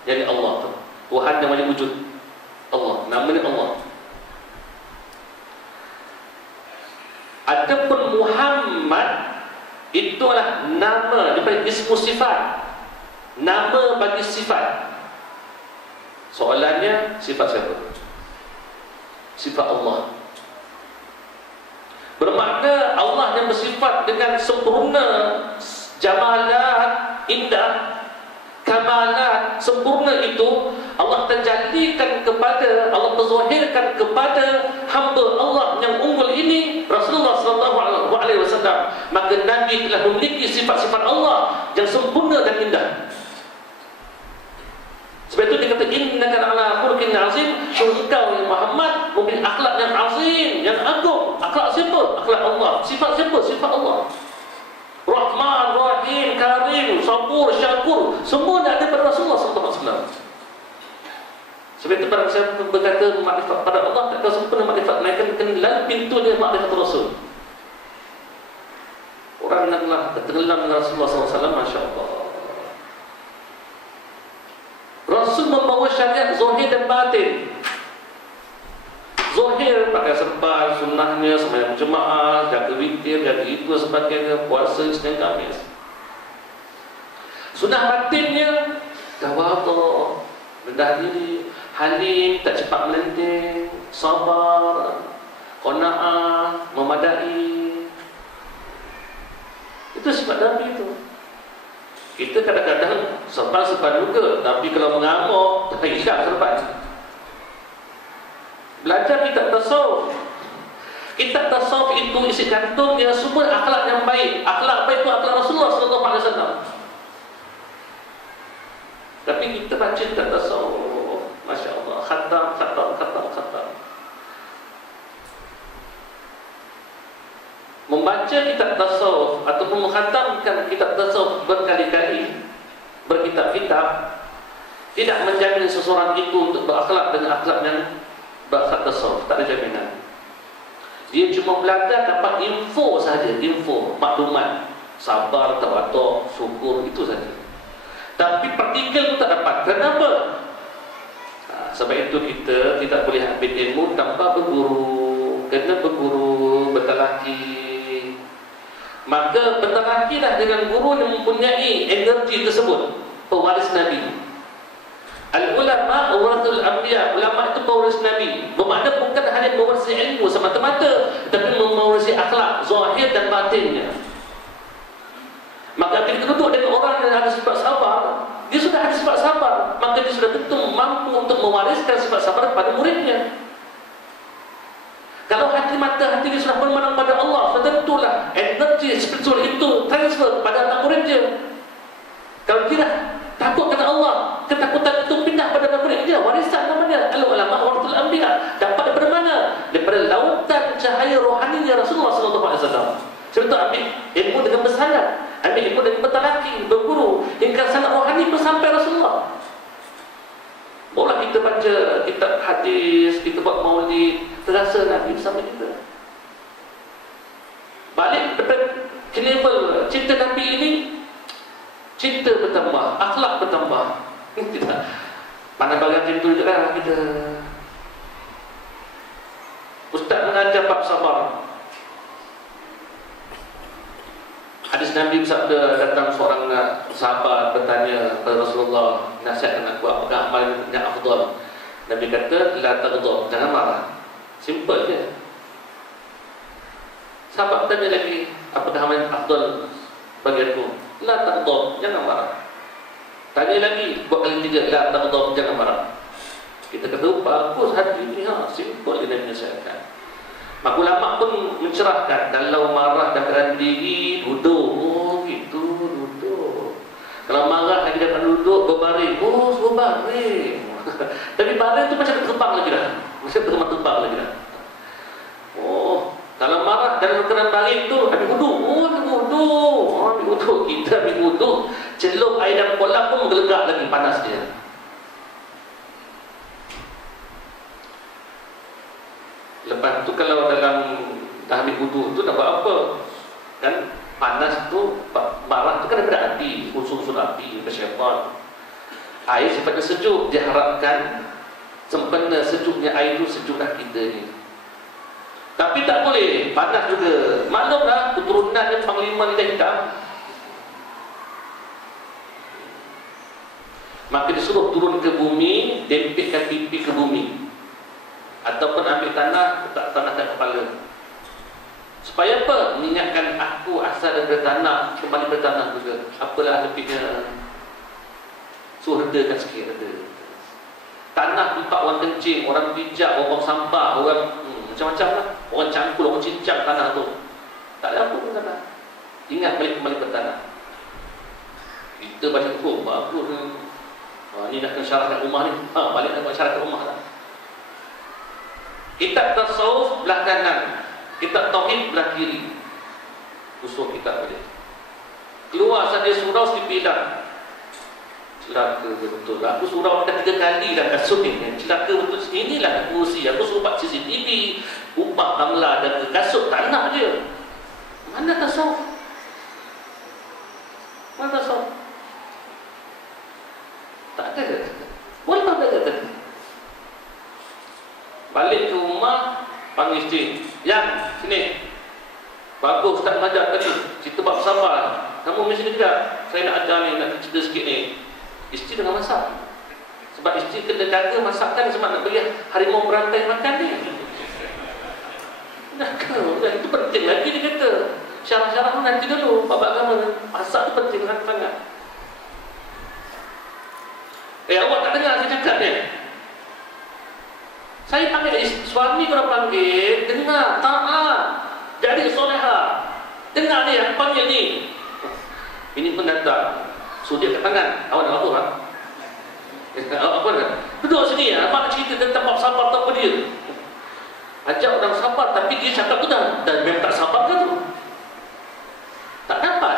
Jadi Allah tu Tuhan yang wajib wujud. Allah, namanya Allah. Adapun Muhammad itu adalah nama, dipanggil ismu sifat, nama bagi sifat. Soalannya, sifat siapa? Sifat Allah. Bermakna Allah yang bersifat dengan sempurna, jamalat, indah, kamalat, sempurna itu Allah terjadikan kepada, Allah terzahirkan kepada hamba Allah yang unggul ini, Rasulullah SAW. Maka Nabi telah memiliki sifat-sifat Allah yang sempurna dan indah. Sebab itu dia kata, innaka ala khuluqin azim, engkau yang Muhammad memiliki akhlak yang azim, yang agung. Akhlak siapa? Akhlak Allah. Sifat siapa? Sifat Allah. Rahman, Rahim, Karim, Sabur, Syakur, semua dah ada pada Rasulullah SAW. Sebab itu barang siapa berkata makrifat pada Allah, tak sempurna makrifat, melainkan kena pintunya makrifat Rasul. Orang yang telah tenggelam dengan Rasulullah SAW, Masya Allah. Rasul membawa syariat zahir dan batin. Zahir pakai serban, sunnahnya, sembahyang jemaah, jaga witir, jaga itu sebagainya, puasa Isnin Khamis. Sunnah batinnya tawadhu, rendah diri, halim, tak cepat melenting, sabar, qanaah, memadai. Itu sifat Nabi itu. Kita kadang-kadang serban juga, tapi kalau mengamuk, tak hilang serban. Belajar kitab tasawuf. Kitab tasawuf itu isi kantungnya semua akhlak yang baik. Akhlak baik itu akhlak Rasulullah SAW. Tapi kita baca kitab tasawuf, Masya Allah, khatam. Membaca kitab tasawuf ataupun mengkhatamkan kitab tasawuf berkali-kali, berkitab-kitab, tidak menjamin seseorang itu untuk berakhlak dengan akhlak yang berakhlak tasawuf. Tak ada jaminan. Dia cuma belajar dapat info saja, info, maklumat, sabar, tawaduk, syukur, itu saja. Tapi partikel itu tak dapat. Kenapa? Sebab itu kita tidak boleh ambil ilmu tanpa berguru. Kena berguru, bertalaki. Maka bertalakilah dengan guru yang mempunyai energi tersebut, pewaris Nabi. Al-ulama warathul anbiya, ulama itu pewaris Nabi. Bermakna bukan hanya mewarisi ilmu semata-mata, tapi mewarisi akhlak zahir dan batinnya. Maka bila kita duduk dengan orang yang ada sifat sabar, dia sudah ada sifat sabar, maka dia sudah tentu mampu untuk mewariskan sifat sabar kepada muridnya. Kalau hati mata hati dia sudah bermenang pada Allah, sudah tentulah energi spiritual itu transfer kepada anak murid dia. Kalau tidak takut kepada Allah, ketakutan itu pindah pada anak murid dia. Warisan namanya al-ulama warathul anbiya. Dapat daripada mana? Daripada lautan cahaya rohaninya Rasulullah SAW. Sebab itu ambil ilmu dengan bersanad, ambil ilmu dengan bertalaki, berguru, hingga sanad rohani pun sampai Rasulullah. Barulah kita baca kitab hadis, kita buat maulid, terasa Nabi bersama kita. Balik ke level cinta Nabi ini, cinta bertambah, akhlak bertambah. Tidak pandang bagian cinta juga lah kita. Ustaz mengajar bab sabar. Hadis Nabi bersabda, datang seorang sahabat bertanya kepada Rasulullah, nasihatkan aku apakah amal yang afdal. Nabi kata, la taghdab, jangan marah. Simple je. Sahabat bertanya lagi, apakah amal yang afdal bagi aku? La taghdab, jangan marah. Tanya lagi, buat kali tiga, la taghdab, jangan marah. Kita kata, bagus hati ni, simple je Nabi nasihatkan. Maka ulama pun mencerahkan, kalau marah dan keadaan diri, duduk. Oh gitu, duduk. Kalau marah lagi dapat duduk, berbaring. Oh, berbaring. Tapi baring itu macam terbang lagi dah. Macam terbang lagi dah. Oh, kalau marah dan keadaan baring itu, ambil wuduk. Oh, ambil wuduk. Oh, ambil wuduk. Kita ambil wuduk, celup air dalam kolam pun menggelegak lagi, panas dia. Lepas tu kalau dalam dah ambil wudu tu dah buat apa? Kan panas tu, marah tu kan daripada api, unsur-unsur api, syaitan. Air sifatnya sejuk, diharapkan sempena sejuknya air tu sejuklah kita ni. Tapi tak boleh, panas juga. Maklumlah keturunannya panglima lidah hitam. Maka disuruh turun ke bumi, dempitkan pipi ke bumi. Ataupun ambil tanah, letak tanah kat kepala. Supaya apa? Mengingatkan aku asal daripada tanah, kembali ke tanah juga. Apalah lebihnya. Surdakan sikit ada. Tanah tempat orang kencing, orang bijak, orang sampah, orang macam-macam lah. Orang cangkul, orang cincang tanah tu. Tak ada apa pun tanah. Ingat balik kembali ke tanah. Kita baca hukum, bagus ni. Ni nak kena syarah kat rumah ni. Balik nak buat syarah kat rumah lah. Kitab tasawuf belah kanan, kitab tauhid belah kiri. Usul kitab balik. Keluar saja surau sepipi hilang. Celaka betul. Aku surau dah 3 kali dah kasut ni. Celaka betul. Inilah kursi. Aku suruh buat CCTV, ubah bangla dan kasut tak nak je. Mana tasawuf? Mana tasawuf? Tak ada. Boleh tak ada? Balik ke rumah, panggil isteri. Yang, sini. Bagus Ustaz mengajar tadi. Cerita bab sabar. Kamu mesti juga. Saya nak ajar ni, nak cerita sikit ni. Isteri dengan masak. Sebab isteri kena jaga masakan sebab nak bagi harimau berantai makan ni. Itu penting lagi dia kata. Syarah-syarah tu nanti dulu. Bab agama masak tu penting sangat. Awak tak dengar saya cakap ni? Saya panggil suami kalau panggil, dengar, taat, jadi soleha. Dengar ni, aku panggil ni. Ini pun datang, sudia kat tangan. Awak nak apa? Apa nak? Duduk sini, abang nak cerita tentang bab sabar tak apa dia. Ajak orang sabar, tapi dia cakap tu dah memang tak sabar ke tu? Tak dapat.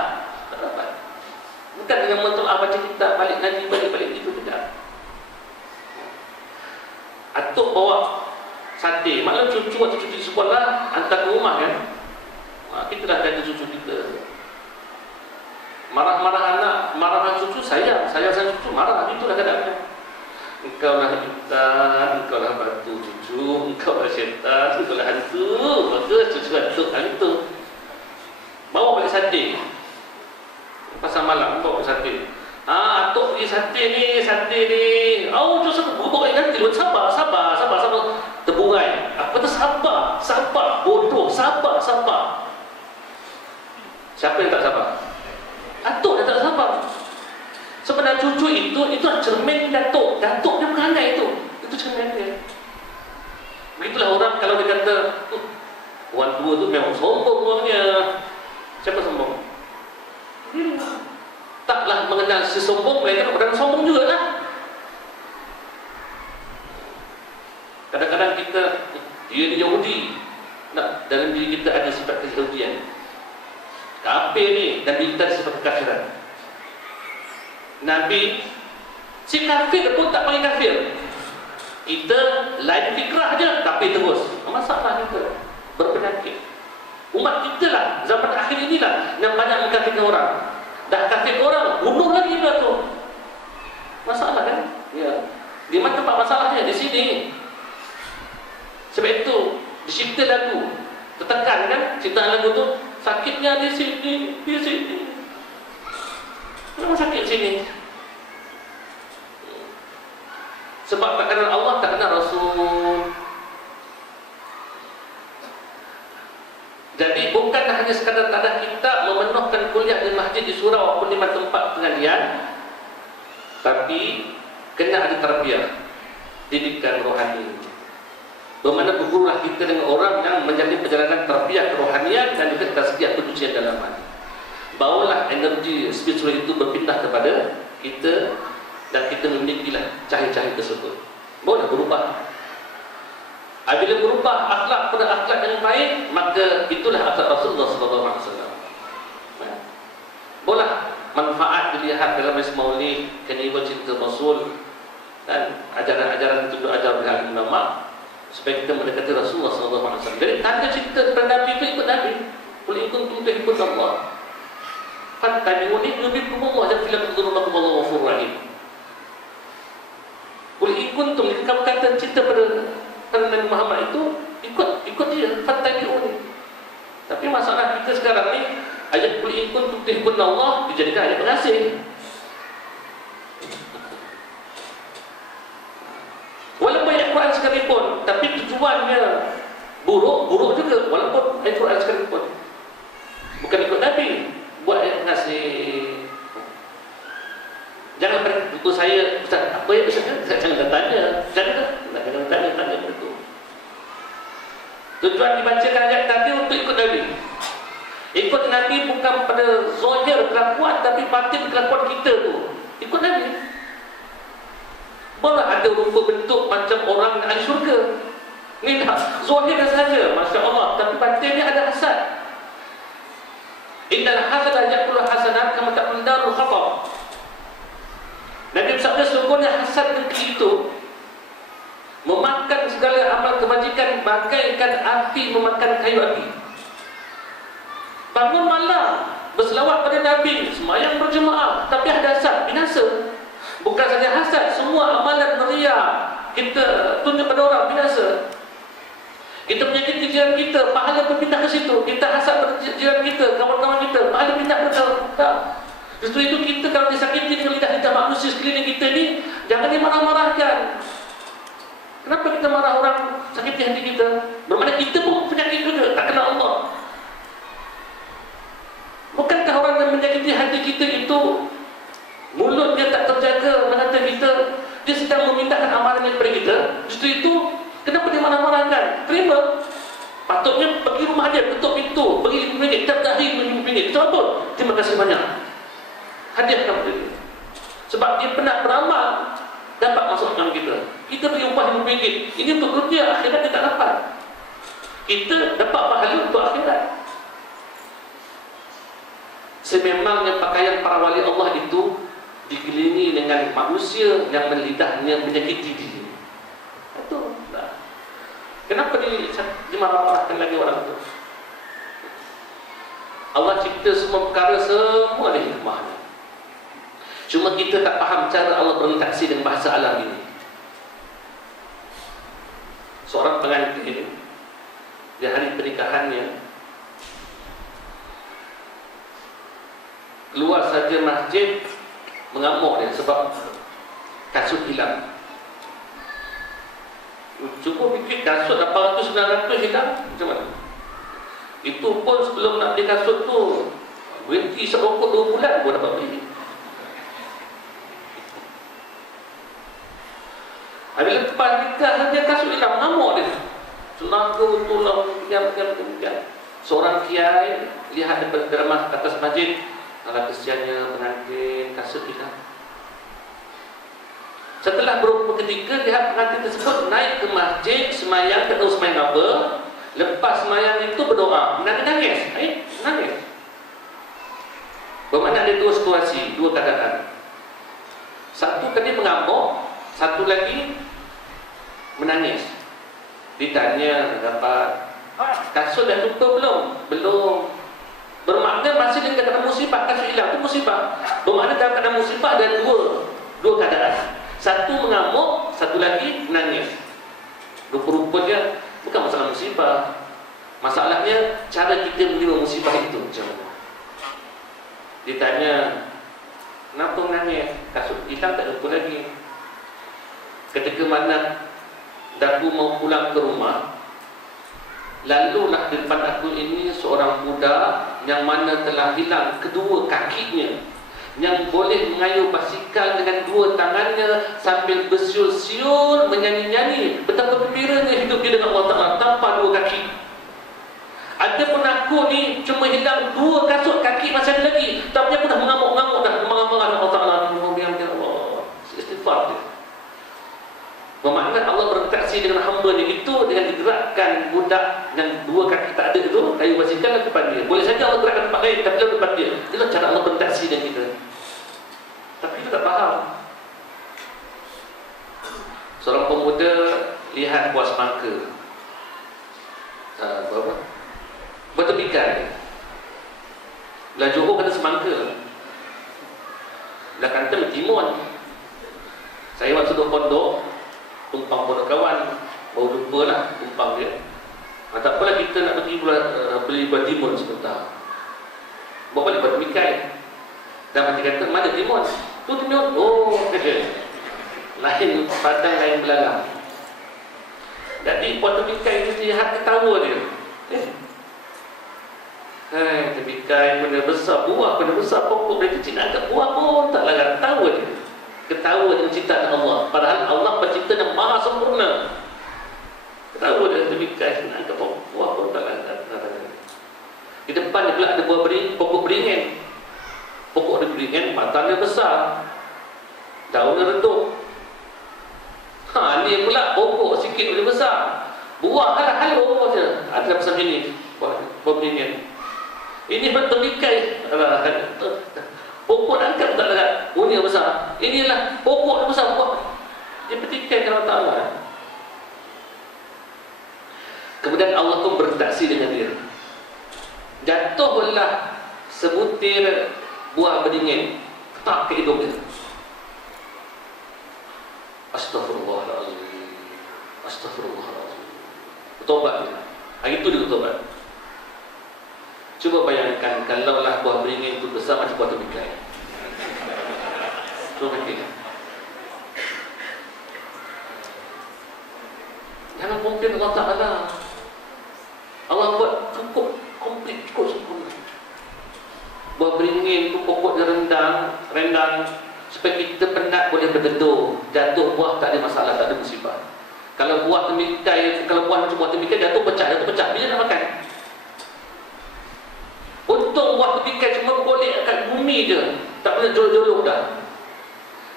Bukan dengan mentolak baca kitab, balik ngaji, balik itu tidak. Atuk bawa sate, malam cucu atau cucu di sekolah hantar ke rumah kan. Kita dah jaga cucu kita. Marah-marah anak, marah cucu, sayang cucu, marah. Itulah keadaannya. Engkau lah ikan, engkau lah batu cucu, engkau lah syaitan, engkau lah hantu. Maka cucu hantu hal itu. Bawa balik sate. Pasal malam bawa balik sate. Atuk pergi sate ni. Oh, tu sama berbual dengan nanti. Sabar. Terburai. Apa tu sabar? Bodoh. Sabar. Siapa yang tak sabar? Atuk yang tak sabar. Sebenarnya cucu itu cermin datuk. Datuk dia perangai itu. Itu cermin dia. Begitulah orang kalau dia kata, orang tua tu memang sombong orangnya. Siapa sombong? Taklah mengenal si sombong, mereka orang sombong juga lah. Kadang-kadang kita, dia Yahudi, dalam diri kita ada sifat keyahudian. Kafir ni, dan diri kita ada sifat kekafiran. Nabi, si kafir pun tak panggil kafir. Kita lain fikrah je, tapi terus. Masalah kita berpenyakit. Umat kita lah, zaman akhir inilah yang banyak mengkafirkan orang. Dah kafir orang, bunuh lagi dia tu. Masalah kan? Ya. Di mana tempat masalahnya? Di sini. Sebab itu dicipta lagu, tertekan kan? Ciptaan lagu tu sakitnya di sini. Kenapa sakit sini? Sebab tak kenal Allah, tak kenal Rasul. Jadi bukan hanya sekadar tadah kita memenuhkan kuliah di masjid, di surau maupun di tempat pengajian, tapi kena ada tarbiyah, didikan rohani. Bermakna bergurulah kita dengan orang yang menjalin perjalanan tarbiyah kerohanian dan juga tazkiyah kesucian dalam hati. Bawalah energi spiritual itu berpindah kepada kita dan kita memilikilah cahaya-cahaya tersebut. Bawalah berubah. Apabila berubah akhlak pada akhlak yang baik, maka itulah akhlak Rasulullah SAW. Boleh manfaat dilihat dalam majlis maulid, keniwa cinta Rasul dan ajaran-ajaran itu ajar oleh ulama supaya kita mendekati Rasulullah SAW. Jadi tanda cinta kepada Nabi itu ikut Nabi. Qul in kuntum tuhibbuna Allah fattabi'uni yuhibbukum Allah wa yaghfir lakum Wallahu ghafurur rahim. Qul in kuntum, kamu kata cinta pada Nabi Muhammad itu ikut dia, fattabi'uni. Tapi masalah kita sekarang ni, ayat qul in kuntum tuhibbuna Allah dijadikan ayat pengasih. Walaupun ayat Quran sekalipun, tapi tujuannya buruk juga. Walaupun ayat Quran sekalipun, bukan ikut Nabi, buat ayat pengasih. Jangan pada buku saya, Ustaz, apa yang Ustaz? Jangan tanya. Jangan tanya begitu. Tujuan dibacakan ayat tadi untuk ikut Nabi. Ikut Nabi bukan pada zahir kelakuan, tapi batin kelakuan kita tu. Ikut Nabi. Boleh ada rupa bentuk macam orang ahli syurga. Ni dah zahir saja, Masya Allah, tapi batinnya ada hasad. Innal hasada yaqulu hasanat kama taqul darul khatab. Nabi bersabda, sesungguhnya hasad dengki itu memakan segala amal kebajikan bagaikan api memakan kayu api. Bangun malam berselawat pada Nabi, semayang berjemaah, tapi ada hasad, binasa. Bukan saja hasad, semua amalan riya kita tunjuk pada orang, binasa. Kita menyakiti jiran kita, pahala berpindah ke situ. Kita hasad pada jiran kita, kawan-kawan kita, pahala pindah ke kita. Justru itu kita kalau disakiti dengan lidah-lidah manusia sekeliling kita ni, jangan dimarah-marahkan. Kenapa kita marah orang sakiti hati kita? Bermakna kita pun penyakit juga, tak kenal Allah. Bukankah orang yang menyakiti hati kita itu, mulut dia tak terjaga, mengata kita terima. Patutnya pergi rumah dia, ketuk pintu, beri RM5, tiap hari RM5. Kita apa? Terima kasih banyak. Hadiahkan kepada dia. Sebab dia penat beramal, dapat masuk akal kita. Kita beri upah RM5. Ini untuk dunia, akhirat dia tak dapat. Kita dapat pahala untuk akhirat. Sememangnya pakaian para wali Allah itu dikelilingi dengan manusia yang lidahnya menyakiti diri. Itu nah. Kenapa dimarah-marahkan lagi orang itu? Allah cipta semua perkara, semua ada hikmahnya. Cuma kita tak faham cara Allah berinteraksi dengan bahasa alam ini. Seorang pengantin di hari pernikahannya keluar saja masjid mengamuk dia sebab kasut hilang. Cuba fikir kasut 800-900 hilang macam mana? Itu pun sebelum nak beli kasut tu berhenti serokok 2 bulan pun dapat beli. Habis lepas nikah saja kasut hilang, mengamuk dia. Tenaga tulang diam. Seorang kiai lihat daripada atas masjid, ala kesiannya pengantin kasut hilang. Setelah beberapa ketika lihat pengantin tersebut naik ke masjid semayang, tak tahu semayang apa. Lepas semayang itu berdoa, nangis. Bermakna ada dua situasi, dua keadaan. Satu tadi mengamuk, satu lagi menangis. Ditanya dapat kasut dah jumpa belum? Belum. Bermakna masih dalam keadaan musibah, kasut hilang itu musibah. Bermakna dalam keadaan musibah ada dua keadaan. Satu mengamuk, satu lagi menangis. Rupa-rupanya bukan masalah musibah. Masalahnya cara kita menerima musibah itu macam mana. Ditanya, kenapa menangis? Kasut hilang tak jumpa lagi. Ketika mana aku mau pulang ke rumah, lalulah di depan aku ini seorang budak yang mana telah hilang kedua kakinya, yang boleh mengayuh basikal dengan dua tangannya sambil bersiul-siul menyanyi-nyanyi betapa gembiranya hidup dia dengan Allah Ta'ala tanpa dua kaki. Adapun aku ni cuma hilang dua kasut kaki masih ada lagi, tapi aku dah mengamuk-ngamuk dah, mengamuk-ngamuk Allah Ta'ala. Allah istighfar dia. Bermakna Allah berinteraksi dengan hamba-Nya itu dengan digerakkan budak yang dua kaki tak ada itu, kayu basikal ke depan dia. Boleh saja Allah gerakkan tempat lain, tapi dalam depan dia. Itulah cara Allah berinteraksi dengan kita. Tapi kita tak faham. Seorang pemuda lihat buah semangka. Berapa? Buah tepikai. Belah Johor kata semangka. Belah Kelantan timun. Saya waktu tu pondok, tumpang pondok kawan, baru jumpa lah tumpang dia. Tak apalah kita nak pergi beli buah timun sebentar. Bawa balik buah tepikai. Dan dia kata, mana timun? Tu timun. Oh, lain padang, lain belalang. Jadi buah tepikai itu lihat ketawa dia. Tepikai benda besar, buah benda besar, pokok dari kecil agak buah pun tak larat. Ketawa dia. Ketawa dengan ciptaan Allah. Padahal Allah pencipta yang maha sempurna. Ketawa dia tepikai agak buah pun tak larat. Di depan dia pula ada buah pokok beringin. Pokok dia beringin, batangnya besar, daunnya redup. Ni pula pokok sikit boleh besar, buah halus je. Ada besar ini buah beringin. Ini bertepikai, pokok angkat tak dekat, bunyi besar. Inilah pokok besar, buah dia petikai kalau tak Allah. Kemudian Allah pun berinteraksi dengan dia. Jatuhlah sebutir buah beringin ketak ke hidung dia. Astaghfirullahaladzim. Bertobat dia. Hari itu dia bertobat. Cuba bayangkan kalaulah buah beringin itu besar macam buah tepikai. Cuba fikir. Jangan komplain Allah Ta'ala. Allah buat cukup komplit, cukup sempurna. Buah beringin itu pokok dia rendang supaya kita penat boleh berteduh, jatuh buah tak ada masalah, tak ada musibah. Kalau buah temikai, kalau buah macam buah temikai jatuh pecah, bila nak makan? Untung buah temikai cuma boleh kat bumi je, tak boleh jolok-jolok dah.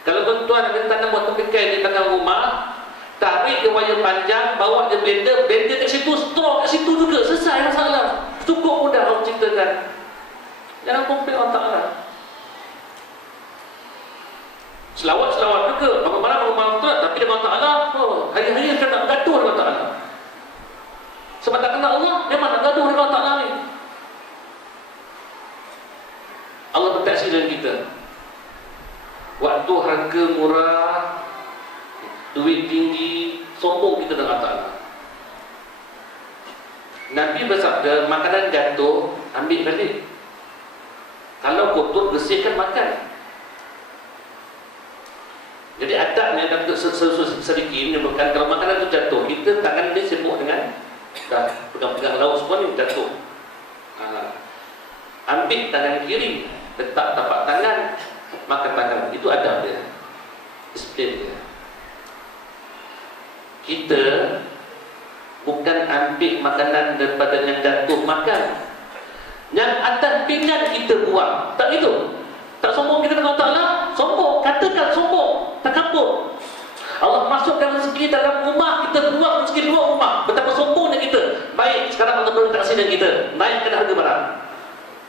Kalau tuan-tuan ada tanam buah temikai di tangan rumah, tarik ke wayar panjang, bawa ke blender kat situ, straw kat situ juga, selesai masalah. Cukup mudah Allah ceritakan. Jangan komplain Allah Ta'ala. Selawat-selawat juga, malam-malam betul, tapi dengan Allah Ta'ala, hari-hari kita nak gaduh dengan Allah Ta'ala. Sebab tak kenal Allah, memang nak gaduh dengan Allah Ta'ala ni. Allah proteksi dengan kita. Waktu harga murah, duit tinggi, sombong kita dengan Allah Ta'ala. Nabi bersabda, makanan jatuh, ambil balik. Kalau kotor, bersihkan, makan. Jadi adabnya dalam sedikit menyebutkan kalau makanan itu jatuh, kita tangan dia sibuk dengan dah pegang-pegang lauk semua ni jatuh. Ambil tangan kiri, letak tapak tangan, makan tangan. Itu adab dia, disiplin dia. Kita bukan ambil makanan daripada yang jatuh makan, yang atas pinggan kita buang. Tak itu. Tak sombong kita dengan Allah Ta'ala. Sombong, katakan sombong, takabur. Allah masukkan rezeki dalam rumah, kita buang rezeki luar rumah. Betapa sombongnya kita. Baik, sekarang Allah berinteraksi dengan kita, naikkan harga barang.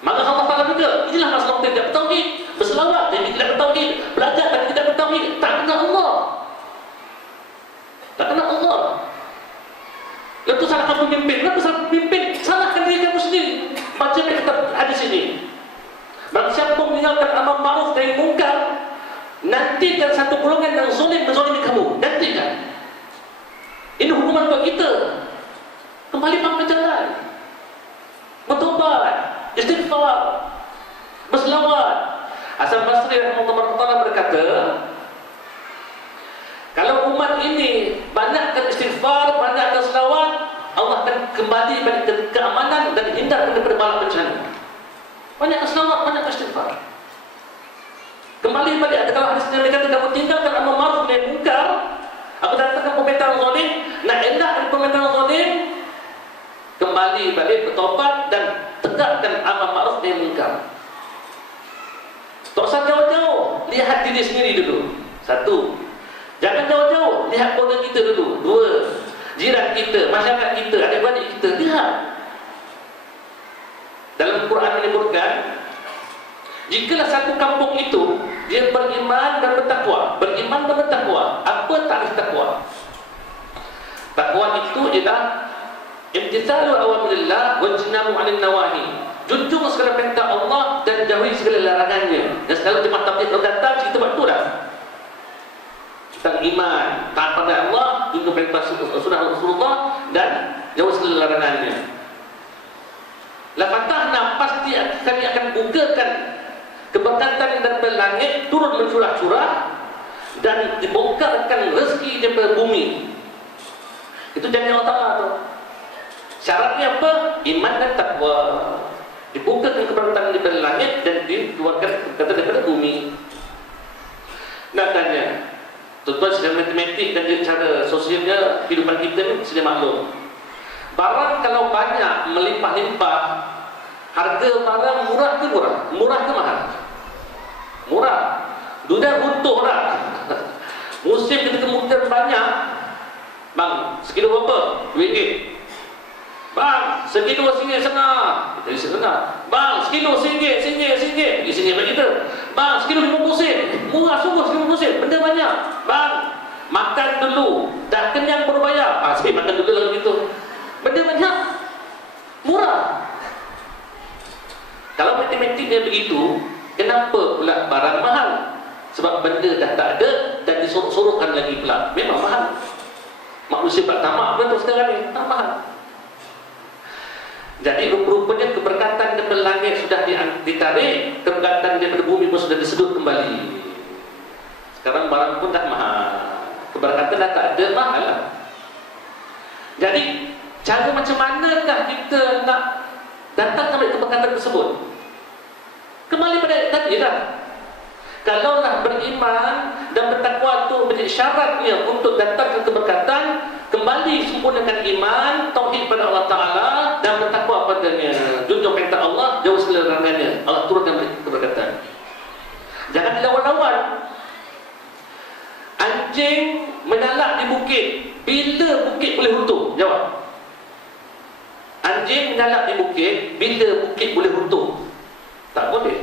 Maka Allah Ta'ala juga, inilah masalah kita tidak bertauhid, berselawat dan tidak bertauhid, belajar dan tidak bertauhid, tak kenal Allah. Tak kenal Allah. Lepas salahkan pemimpin. Kenapa salah pemimpin? Salahkan diri kamu sendiri. Baca kitab hadis ini. Barang siapa meninggalkan amar ma'ruf dari mungkar, nantikan satu golongan yang zalim menzalimi kamu. Nantikan. Ini hukuman buat kita. Kembali pada jalan, bertobat, istighfar, berselawat. Hasan Basri rahimahullah berkata, kalau umat ini banyakkan istighfar, banyakkan selawat, Allah akan kembali balik ke keamanan dan hindar daripada bala bencana. Banyakkan selawat, banyakkan istighfar. Kembali balik. Ada kalau hadis Nabi kata, kamu tinggalkan amar ma'ruf nahi munkar, aku datangkan pemerintahan zalim, nak elakkan pemerintahan zalim, kembali balik bertobat dan tegakkan amar ma'ruf nahi munkar. Tak usah jauh-jauh, lihat diri sendiri dulu. Satu. Jangan jauh-jauh, lihat keluarga kita dulu. Dua, jiran kita, masyarakat kita, adik-adik kita, lihat. Dalam Quran menyebutkan, jikalah satu kampung itu dia beriman dan bertakwa. Beriman dan bertakwa. Apa takrif takwa? Takwa itu ialah imtithalu awamirillah wa ijtinabu 'anil nawahi. Junjung segala perintah Allah dan jauhi segala larangannya. Dan selalu jemaah tabligh datang, kita buat tu dah. Tentang iman, taat pada Allah, junjung perintah sunnah Rasulullah dan jauhi segala larangannya. Lafatahna, pasti kami akan bukakan keberkatan daripada langit turun mencurah-curah dan dibongkarkan rezeki daripada bumi. Itu janji Allah Ta'ala tu. Syaratnya apa? Iman dan takwa. Dibukakan keberkatan daripada langit dan dikeluarkan keberkatan daripada bumi. Nak tanya, tuan-tuan secara matematik dan cara sosialnya kehidupan kita ni sedia maklum. Barang kalau banyak melimpah-limpah, harga barang murah ke murah? Murah ke mahal? Murah. Dunia runtuh dah. Musim ketika kemudian banyak, bang, sekilo berapa? RM2. Bang, sekilo RM1 setengah. Kita isi setengah. Bang, sekilo RM1. Isi bagi kita. Bang, sekilo RM50. Murah sungguh sekilo RM50. Benda banyak. Bang, makan dulu. Dah kenyang baru bayar. Saya makan dulu lah gitu. Benda banyak, murah. Kalau matematiknya begitu, kenapa pula barang mahal? Sebab benda dah tak ada dan disuruhkan lagi pula. Memang mahal. Manusia tak tamak betul sekarang ni, tak mahal. Jadi rupa-rupanya keberkatan daripada langit sudah ditarik, keberkatan daripada bumi pun sudah disedut kembali. Sekarang barang pun dah mahal, keberkatan dah tak ada, mahal lah. Jadi cara macam manakah kita nak datang ambil keberkatan tersebut? Kembali pada tadi lah. Kalaulah beriman dan bertakwa itu menjadi syaratnya untuk datang ke keberkatan, sempurnakan iman, tauhid pada Allah Ta'ala dan bertakwa padanya, junjung perintah Allah, jauh segala larangannya. Allah turunkan keberkatan. Jangan dilawan-lawan. Anjing menyalak di bukit, bila bukit boleh runtuh? Jawab. Anjing menyalak di bukit, bila bukit boleh runtuh? Tak boleh.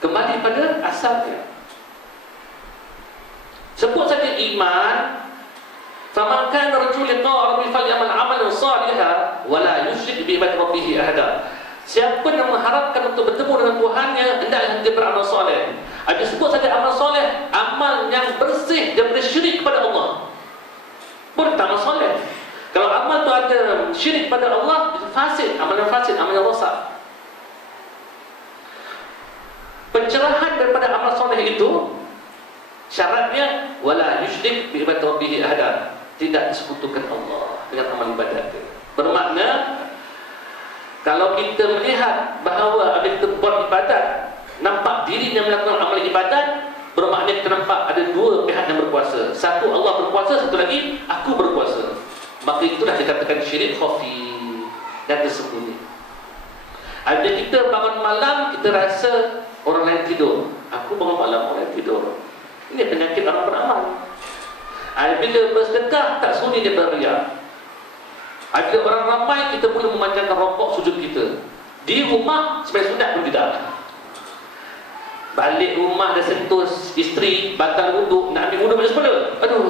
Kembali pada asalnya. Sebut saja iman. Faman kana rajul liqa rabbil falyamal amalan salihan wala yusyrik bi ibadati rabbih ahada. Siapa yang mengharapkan untuk bertemu dengan Tuhannya, hendaklah dia beramal soleh. Ada sebut saja amal soleh, amal yang bersih daripada syirik kepada Allah. Boleh tak amal soleh? Kalau amal tu ada syirik pada Allah, itu fasid, amal yang fasid, amal yang rosak. Pencerahan daripada amal soleh itu syaratnya wala yusyrik bi ibadati rabbih ahada. Tidak disekutukan Allah dengan amal ibadat. Bermakna kalau kita melihat bahawa ada kita buat ibadat, nampak dirinya melakukan amal ibadat, bermakna kita nampak ada dua pihak yang berkuasa. Satu Allah berkuasa, satu lagi aku berkuasa. Maka itulah dikatakan syirik khafi dan tersembunyi. Ada kita bangun malam, kita rasa orang lain tidur. Aku bangun malam, orang lain tidur. Ini penyakit orang beramal. Bila bersedekah, tak sunyi dia beriak. Ada orang ramai, kita boleh memanjangkan rokok sujud kita. Di rumah, sebagai sunat pun tidak. Balik rumah dah sentuh isteri, batal wuduk, nak ambil wuduk macam semula. Aduh.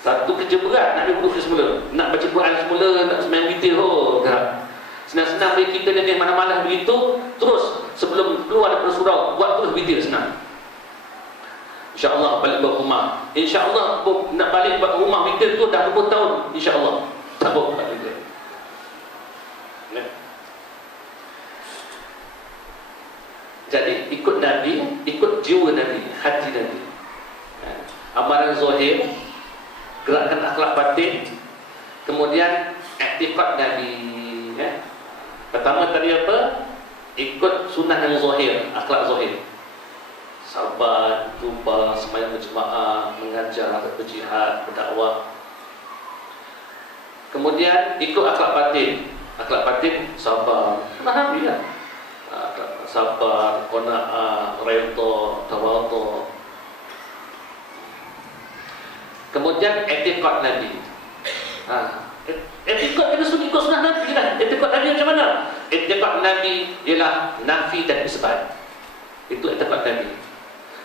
Satu kerja berat, nak ambil wuduk macam semula. Nak baca Quran semula, nak sembahyang witir. Senang-senang bagi kita ni malam-malam begitu, terus sebelum keluar daripada surau, buat terus witir senang. InsyaAllah balik ke rumah. InsyaAllah nak balik ke rumah witir tu dah 20 tahun. InsyaAllah tak boleh balik ke. Jadi ikut Nabi, ikut jiwa Nabi, hati Nabi. Amalan zahir, gerakan akhlak batin, kemudian i'tiqad Nabi. Pertama tadi apa? Ikut sunnah yang zahir, akhlak zahir. Sabar, tumpah, sembahyang berjemaah, mengajar, berjihad, berdakwah. Kemudian ikut akhlak batin. Akhlak batin sabar. Alhamdulillah. Sabar, qanaah, redha, tawadhu. Kemudian i'tiqad Nabi. I'tiqad kena ikut sunnah Nabi lah. I'tiqad Nabi macam mana? I'tiqad Nabi ialah nafi dan isbat. Itu i'tiqad Nabi.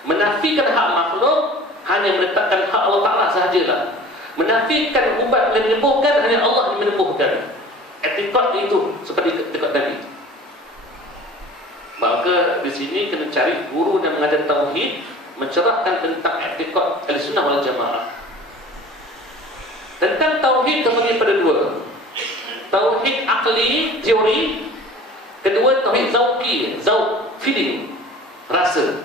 Menafikan hak makhluk, hanya meletakkan hak Allah Ta'ala sahajalah. Menafikan ubat yang menyembuhkan, hanya Allah yang menyembuhkan. I'tiqad itu seperti i'tiqad Nabi. Maka di sini kena cari guru yang mengajar tauhid, mencerahkan tentang i'tiqad Ahlussunnah wal Jamaah. Tentang tauhid terbagi pada dua. Tauhid akli, teori. Kedua tauhid zauqi, zauq, feeling, rasa.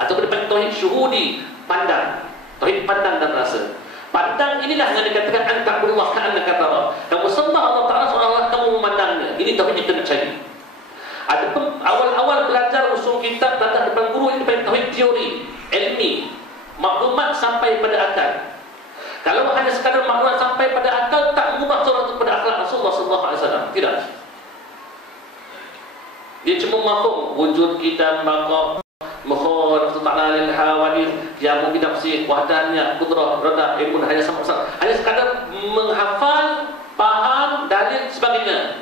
Atau dipanggil tauhid syuhudi, pandang. Tauhid pandang dan rasa. Pandang inilah yang dikatakan anta berullah ka'annaka tara. Kamu sembah Allah Ta'ala seolah-olah kamu memandangnya. Ini tauhid yang kena cari. Ada awal-awal belajar usul kitab, belajar depan guru, ini dipanggil tauhid teori, ilmi, maklumat sampai pada akal. Kalau hanya sekadar maklumat sampai pada akal, tak mengubah seorang itu pada akhlak Rasulullah SAW. Tidak. Dia cuma mafhum wujud kita baqa Mukhor, Ta'ala lil hawadith, Yamu binafsih, wahdaniyah, kudrah, rada, ilmun, hanya sama-sama. Hanya sekadar menghafal, faham, dalil, sebagainya.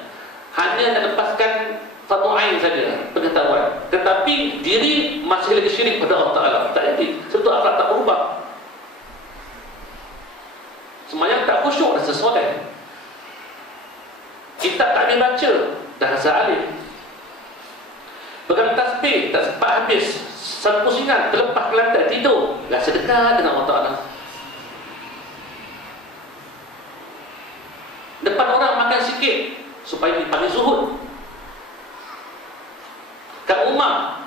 Hanya nak lepaskan satu ain saja, pengetahuan. Tetapi diri masih lagi syirik pada Allah Ta'ala. Tak jadi, sebab akhlak tak berubah. Semayang tak khusyuk, rasa soleh. Kitab tak boleh baca, dah rasa alim. Pegang tasbih, tak sempat habis, satu pusingan, terlepas ke lantai, tidur, dah sedekah dengan Allah Ta'ala. Depan orang makan sikit supaya dipanggil zuhud. Kat rumah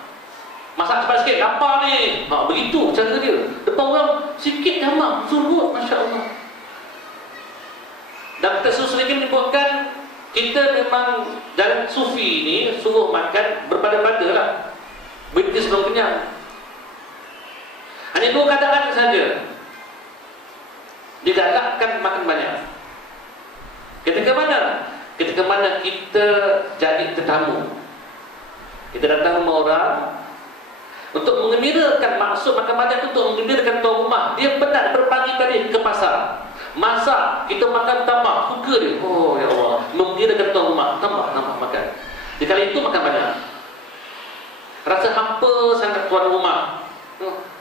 masak cepat sikit, lapar ni, begitu cara dia. Depan orang sikit je mak, zuhud, Masya Allah. Dan kita sedikit menyebutkan, kita memang dalam sufi ni suruh makan berpada-pada lah, berhenti sebelum kenyang. Hanya dua keadaan saja. ketika mana kita jadi tetamu, kita datang rumah orang untuk mengembirakan, maksud makan malam itu untuk mengembirakan tuan rumah. Dia penat berpagi tadi ke pasar, masak, kita makan tambah, suka dia. Oh ya Allah, mengembirakan tuan rumah, tambah makan. Di kali itu makan banyak. Rasa hampa sangat tuan rumah.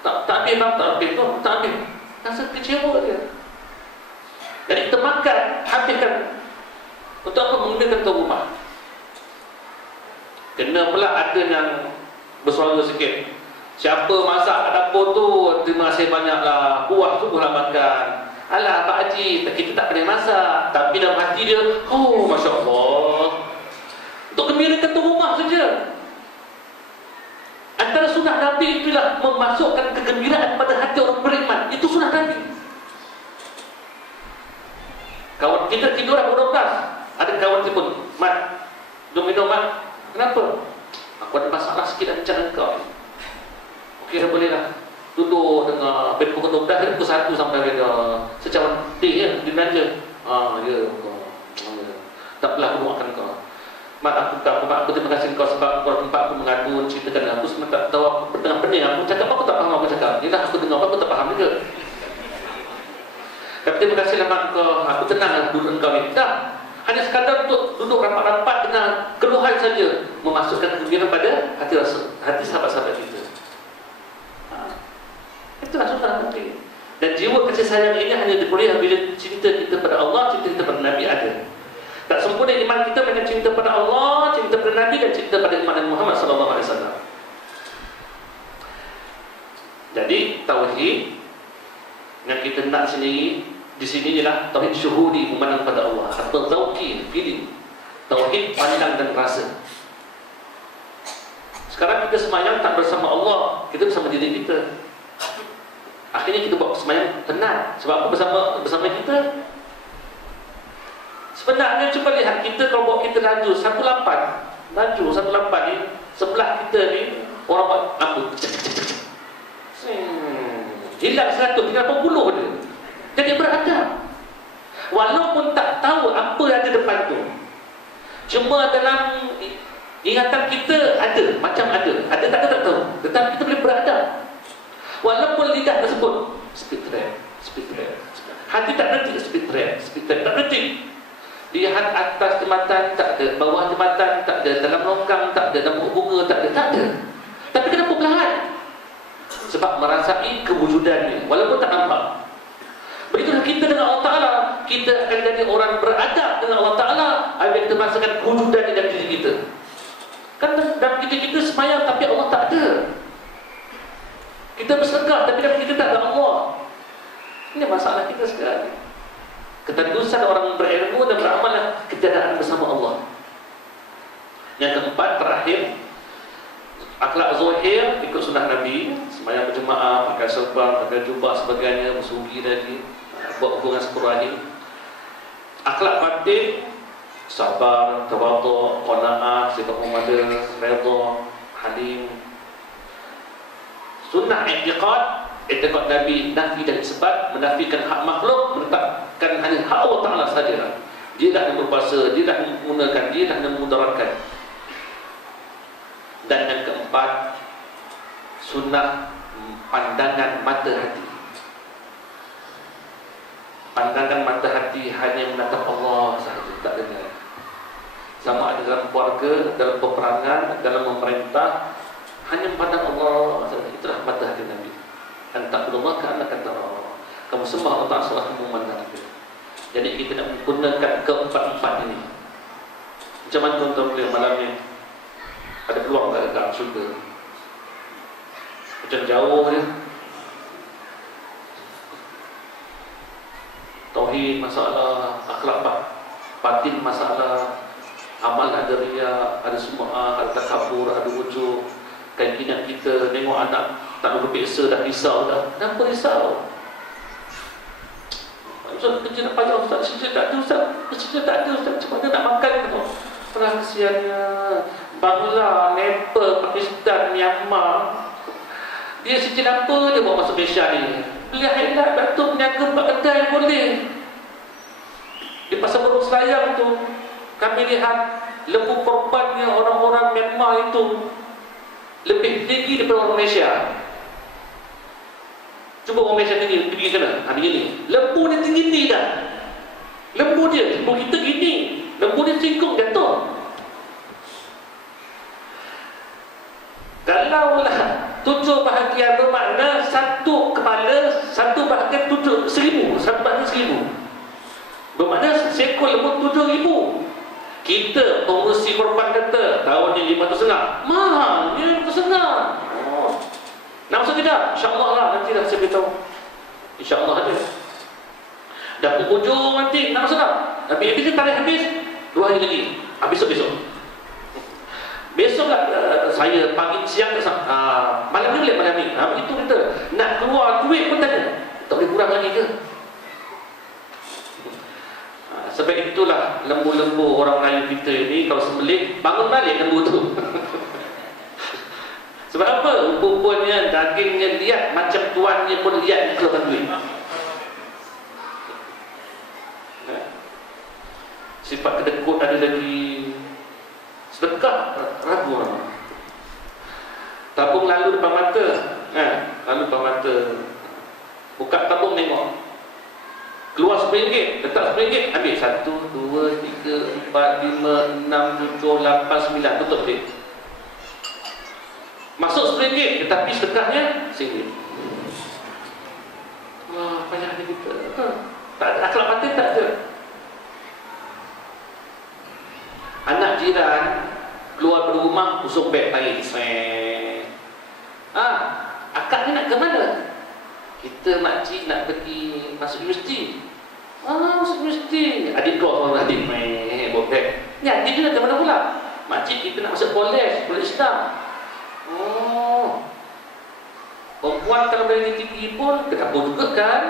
Tak habis bang, tak habis. Rasa kecewa dia. Jadi kita makan, habiskan. Untuk apa? Mengembirakan tuan rumah. Kena pula ada yang bersuara sikit. Siapa masak kat dapur tu, terima kasih banyaklah, buah tu boleh makan. Alah Pak Haji, kita tak kena masak, tapi dalam hati dia, oh Masya Allah, untuk gembirakan tuan rumah saja. Antara sunnah Nabi itulah memasukkan kegembiraan pada hati orang beriman. Itu sunnah Nabi. Kawan kita tidur pukul 12, ada kawan telefon, Mat, jom minum Mat. Kenapa? Aku ada masalah sikit dan bincang kau. Okey, bolehlah. Duduk dengar bed pukul 12 dari pukul 1 sampai beda secawan teh ya, di belanja. Ya kau. Tak apalah aku makan kau. Mat, aku terima kasih kau sebab kau tempat aku mengadu, ceritakan aku semua tak tahu, aku bertengah pening, aku cakap aku tak faham apa cakap. Yalah, aku dengar aku tak faham juga. Tapi terima kasih Mat kau, aku tenang duduk kau ni. Dah. Hanya sekadar untuk duduk rapat-rapat dengan keluhan saja, memasukkan kegembiraan pada hati sahabat-sahabat kita. Itulah sunnah Nabi. Dan jiwa kasih sayang ini hanya dipulih bila cinta kita pada Allah, cinta kita pada Nabi ada. Tak sempurna iman kita dengan cinta pada Allah, cinta pada Nabi dan cinta pada iman Muhammad sallallahu alaihi wasallam. Jadi tauhid yang kita nak sendiri di sini ialah tauhid syuhudi, memandang pada Allah, atau zauqi, feeling. Tauhid pandang dan rasa. Sekarang kita semayang tak bersama Allah, kita bersama diri kita. Akhirnya kita buat semayang penat. Sebab apa? Bersama kita. Sebenarnya cuba lihat, kita kalau bawa kita laju 18 ni, sebelah kita ni orang buat lampu hilang 100, tinggal 80 dia. Jadi beradab. Walaupun tak tahu apa yang ada depan tu, cuma dalam ingatan kita ada, macam ada tak tahu, tetapi kita boleh beradab. Walaupun lidah tersebut speed trap, hati tak berhenti, speed trap tak berhenti. Lihat atas jembatan tak ada, bawah jembatan tak ada, dalam longkang tak ada, dalam bunga tak ada. Tapi kenapa perlahan? Sebab merasai kewujudannya walaupun tak nampak. Begitulah kita dengan Allah Ta'ala. Kita akan jadi orang beradab dengan Allah Ta'ala apabila kita merasakan kewujudan dalam diri kita. Kan dalam diri kita semayang tapi Allah tak ada. Kita bersedekah tapi dalam kita tak ada Allah. Ini masalah kita sekarang. Ketedusan orang berilmu dan beramal ketiadaan bersama Allah. Yang keempat, terakhir, akhlak zahir ikut sunnah Nabi, sembahyang berjemaah, pakai serban, pakai jubah sebagainya, bersugi lagi, buat hubungan silaturahim. Akhlak batin, sabar, tawadhu, qanaah, sifat muamalah, redha, halim. Sunnah i'tiqad Nabi, nafi dan isbat, menafikan hak makhluk, menetapkan hanya hak Allah Ta'ala sahaja. Dia dah yang berkuasa, dia dah menggunakan, dia dah yang memudaratkan. Dan yang keempat, sunnah pandangan mata hati. Pandangan mata hati hanya menatap Allah sahaja, tak dengar. Sama ada dalam keluarga, dalam peperangan, dalam memerintah, hanya pandang Allah sahaja. Itulah mata hati Nabi. Antaqulullah ka'annaka tarahu. Kamu sembah Allah Ta'ala seolah kamu memandang dia. Jadi kita nak menggunakan keempat-empat ini. Macam mana tuan-tuan boleh malam ni ada peluang tak dekat syurga? Macam jauh je. Tauhid masalah, akhlak batin masalah, amal ada riya, ada sum'ah, ada takabur, ada wujud. Keinginan kita tengok anak tak boleh peksa dah risau dah. Kenapa risau? Ustaz kerja nak payah Ustaz, kerja tak ada Ustaz, kerja tak ada Ustaz, macam mana nak makan tu? Perang kesiannya Bangla, Nepal, Pakistan, Myanmar. Dia sijil apa dia buat masuk Malaysia ni? Beli highlight batu, meniaga buat kedai boleh. Di pasar burung selayang tu kami lihat lembu korbannya orang-orang Myanmar itu lebih tinggi daripada orang Malaysia. Cuba orang Malaysia tinggi sana, ada gini. Lembu dia tinggi ni dah. Lembu kita gini. Lembu dia singkung jatuh. Kalaulah 7 bahagian bermakna satu kepala, satu bahagian 1,000, satu bahagian 1,000. Bermakna seekor lembu 7,000. Kita pengurusi korban kata tahun ni 500 mahal, dia 500. Nak masuk tidak? InsyaAllah lah, nanti dah saya beritahu. InsyaAllah ada. Dah penghujung nanti, nak masuk tak? Tapi kita tarikh habis 2 hari lagi. Besok. Besoklah saya pagi siang malam ni boleh malam ni. Begitu kita nak keluar duit pun tak ada. Tak boleh kurang lagi ke? Sebab itulah lembu-lembu orang Melayu kita ini kalau sembelih bangun balik lembu tu. Sebab apa? Rupa-rupanya dagingnya liat macam tuannya pun liat keluarkan duit. Sifat kedekut ada lagi. Sedekah ragu orang. Tabung lalu depan mata. Lalu depan mata. Buka tabung tengok. Keluar RM10, letak RM10, ambil 1, 2, 3, 4, 5, 6, 7, 8, 9. Tutup duit. Masuk RM10, tetapi sedekahnya RM1. Wah, payahnya kita. Tak ada akhlak batin, tak ada. Anak jiran keluar dari rumah, usung beg tarik. Akak ni nak ke mana? Kita makcik nak pergi masuk universiti. Masuk universiti. Adik keluar sama adik bawa beg. Ni adik dia nak ke mana pula? Makcik kita nak masuk kolej Islam. Perempuan kalau berani tinggi pun kenapa juga kan?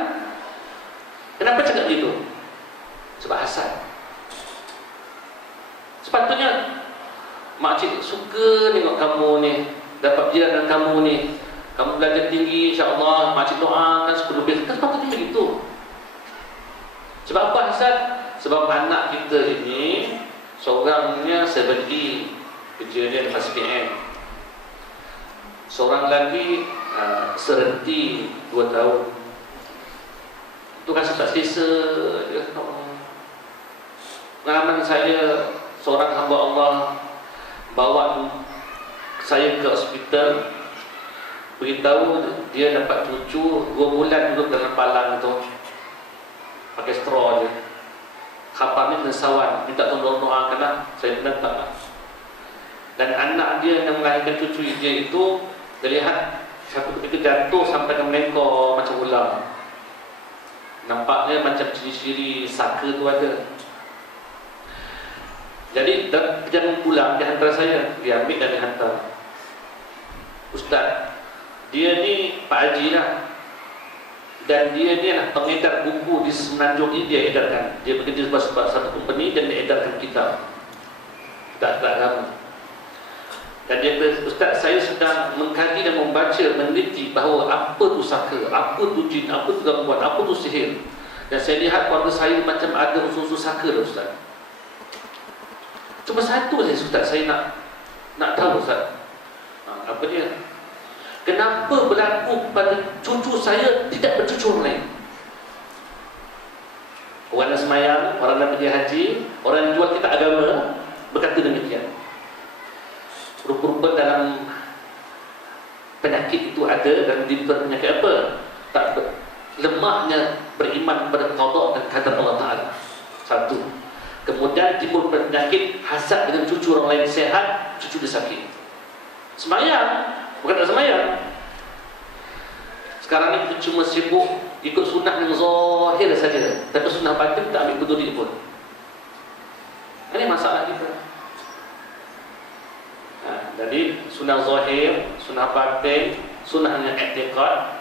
Kenapa cakap begitu? Sebab hasad. Sepatutnya makcik suka tengok kamu ni, dapat jiran kamu ni, kamu belajar tinggi, insya-Allah makcik doakan sepuluh lebih. Sepatutnya begitu. Sebab apa hasad? Sebab anak kita ini seorangnya sebeli kerjanya lepas PN. Seorang lagi serenti 2 tahun. Itu rasa tak selesa dia. Pengalaman saya, seorang hamba Allah bawa saya ke hospital, beritahu dia dapat cucu 2 bulan duduk dalam palang tu pakai straw je. Khabarnya kesawan, minta tolong doakanlah, saya benar tak. Dan anak dia yang melahirkan cucu dia itu terlihat satu ketika jatuh sampai ke melengkor macam ular. Nampaknya macam ciri-ciri saka tu ada. Jadi jangan pulang, dia hantar saya. Dia ambil dan dia hantar. Ustaz, dia ni Pak Haji lah. Dan dia ni lah pengedar buku di Semenanjung ini dia edarkan. Dia bekerja sebab satu company dan dia edarkan kitab. Tak lama. Dan dia kata, Ustaz, saya sedang mengkaji dan membaca, meneliti bahawa apa tu saka, apa tu jin, apa tu gangguan, apa tu sihir. Dan saya lihat keluarga saya macam ada unsur-unsur saka lah Ustaz. Cuma satu saja Ustaz saya nak tahu Ustaz. Apa dia? Kenapa berlaku pada cucu saya tidak bercucu orang lain? Orang nak semayang, orang nak pergi haji, orang yang jual kita agama berkata demikian. Rupa-rupa dalam penyakit itu ada, dan penyakit apa? Tak lemahnya beriman pada qada dan qadar Allah Ta'ala. Satu. Kemudian timbul penyakit hasad dengan cucu orang lain sehat, cucu dia sakit. Semayang, bukan nak semayang. Sekarang ni kita cuma sibuk ikut sunnah yang zahir saja, tapi sunnah batin tak ambil peduli pun. Ini masalah kita. Jadi sunnah zahir, sunnah batin, sunnah yang i'tiqad,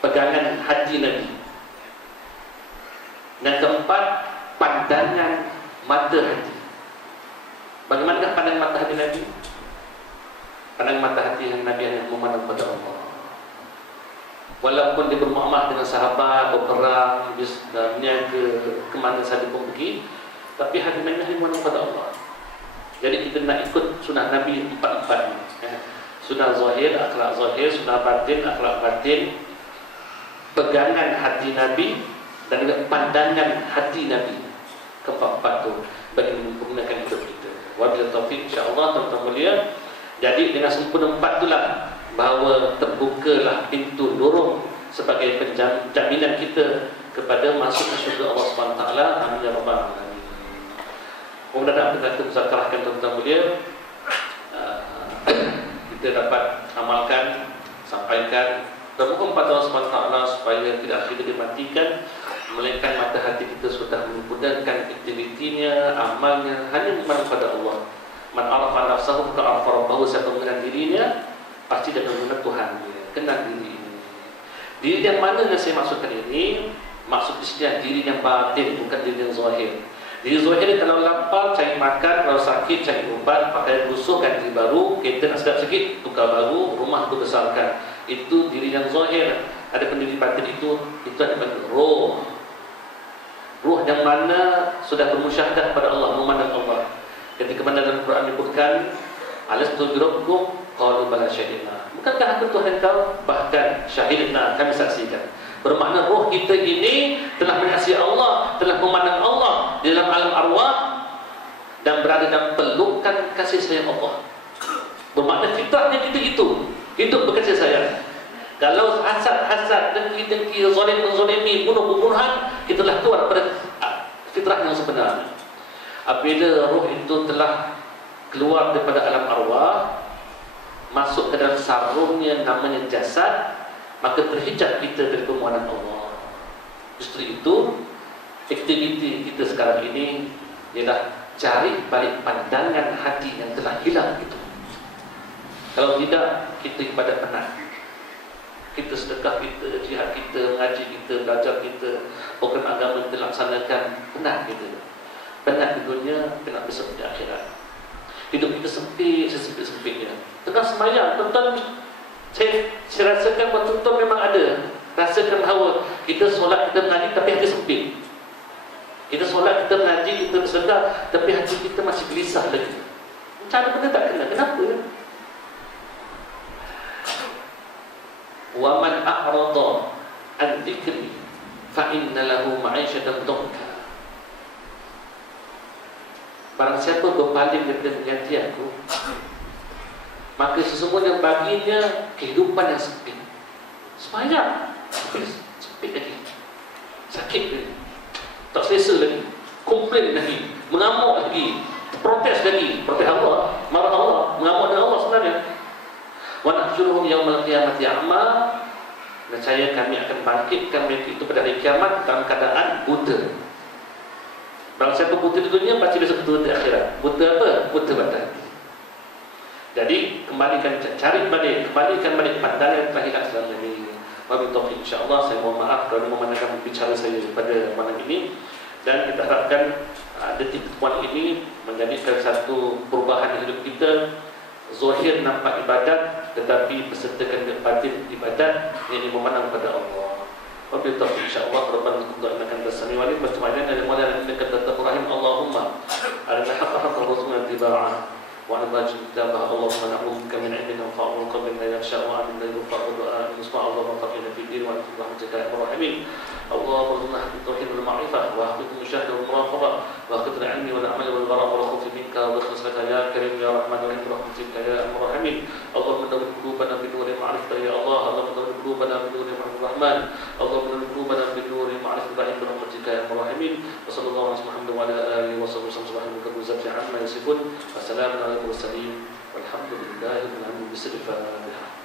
pegangan hati Nabi. Yang keempat, pandangan mata hati. Bagaimanakah pandangan mata hati Nabi? Pandangan mata hati Nabi yang memandang kepada Allah. Walaupun dia bermuamalah dengan sahabat, berperang, berniaga, kemana saja pun pergi, tapi hati mainnya memanang pada Allah. Jadi kita nak ikut sunnah Nabi empat-empat ni. Sunnah zahir, akhlak zahir, sunnah batin, akhlak batin, pegangan hati Nabi dan juga pandangan hati Nabi. Keempat-empat tu bagi menggunakan hidup kita. Wabillahi taufiq, insya-Allah tuan-tuan mulia. Jadi dengan sempurna empat itulah bahawa terbukalah pintu nurul sebagai penjaminan kita kepada masuk ke syurga Allah Subhanahu Wa Taala. Amin ya rabbal alamin. Mudah-mudahan kita muzakarahkan tuan-tuan mulia, kita dapat amalkan, sampaikan, bermohon pada Allah Subhanahu Wa Taala supaya tidak kita dimatikan, melainkan mata hati kita sudah memudahkan aktivitinya, amalnya hanya memandang pada Allah. Man arafa nafsahu ka arafa rabbahu, siapa mengenal dirinya pasti dia mengenal Tuhan dia. Kenal diri ini. Diri yang mana yang saya maksudkan ini? Maksud istilah diri yang batin, bukan diri yang zahir. Diri zahir kalau lapar cari makan, kalau sakit cari ubat, pakai busuk ganti baru, kereta nak sedap sikit tukar baru, rumah tu besarkan. Itu diri yang zahir. Ada pendiri batin itu adalah roh. Ruh yang mana sudah bermusyahadah pada Allah, memandang Allah. Ketika mana dalam Quran disebutkan alastu birabbikum qalu bala syahidna. Bukankah aku Tuhan kau? Bahkan syahidna, kami saksikan. Bermakna roh kita ini telah menyaksikan Allah, telah memandang Allah di dalam alam arwah dan berada dalam pelukan kasih sayang Allah. Bermakna fitrahnya kita itu hidup berkasih sayang. Kalau hasad-hasad, dengki-dengki, zalim-menzalimi, bunuh-bunuhan, kita telah keluar pada fitrah yang sebenar. Apabila roh itu telah keluar daripada alam arwah, masuk ke dalam sarungnya namanya jasad, maka terhijab kita dari pemohonan Allah. Justru itu, aktiviti kita sekarang ini ialah cari balik pandangan hati yang telah hilang itu. Kalau tidak, kita ibadat penat. Kita sedekah kita, jihad kita, mengaji kita, belajar kita, program agama kita laksanakan, penat kita. Penat di dunia, penat besar di akhirat. Hidup kita sempit, sesempit-sempitnya. Tengah semayang, tuan-tuan, saya rasakan bahawa tuan-tuan memang ada rasakan bahawa kita solat, kita mengaji, tapi hati sempit. Kita solat, kita mengaji, kita bersedekah, tapi hati kita masih gelisah lagi. Macam mana benda tak kena? Kenapa? Wa man a'rada an dzikri fa inna lahu ma'isyatan dhanka. Barang siapa berpaling daripada mengerti aku, maka sesungguhnya baginya kehidupan yang sempit. Semayang sempit lagi, sakit lagi, tak selesa lagi, komplain lagi, mengamuk lagi, protes lagi, protes Allah, marah Allah, mengamuk dengan Allah sebenarnya. Wa nahsyuruhum yaumal qiyamati a'ma. Nescaya kami akan bangkitkan mereka itu pada hari kiamat dalam keadaan buta. Barang siapa buta di dunia, pasti besok buta di akhirat. Buta apa? Buta mata hati. Jadi kembalikan, kembalikan balik pandangan yang telah hilang selama ini. Wabillahi taufiq, insya-Allah. Saya mohon maaf kerana memandangkan bicara saya pada malam ini, dan kita harapkan detik pertemuan ini menjadikan satu perubahan hidup kita. Zahir nampak ibadat, tetapi bersertakan batin ibadat yang memandang pada Allah. Wabillahi taufiq, insya-Allah. Rabbana innaka antas samiul alim. Bertemu dengan Maulana innaka antat rahim. Allahumma arina haqqan warzuqna ittiba'ah. وعن باجي كتابه اللهم نعوذ من علم ينفع وقلب لا يخشى وعمل لا يرفع ودعاء يسمع اللهم فقنا في الدين وعلى برحمتك يا ارحم الراحمين. اللهم ارزقنا حق التوحيد والمعرفه واحفظ المشاهده والمراقبه واخذ العلم والعمل والبراء والخوف منك وبخلصك يا كريم يا رحمن الرحيم برحمتك يا ارحم الراحمين. اللهم نور قلوبنا بنور معرفتك يا الله. اللهم نور قلوبنا بنور معرفة الرحمن. اللهم نور قلوبنا بنور معرفة الرحيم برحمتك يا ارحم الراحمين. وصلى الله على محمد وعلى اله وصحبه وسلم. سبحانك وبحمدك عما يصفون. والسلام على المرسلين والحمد لله رب العالمين. بسم الله.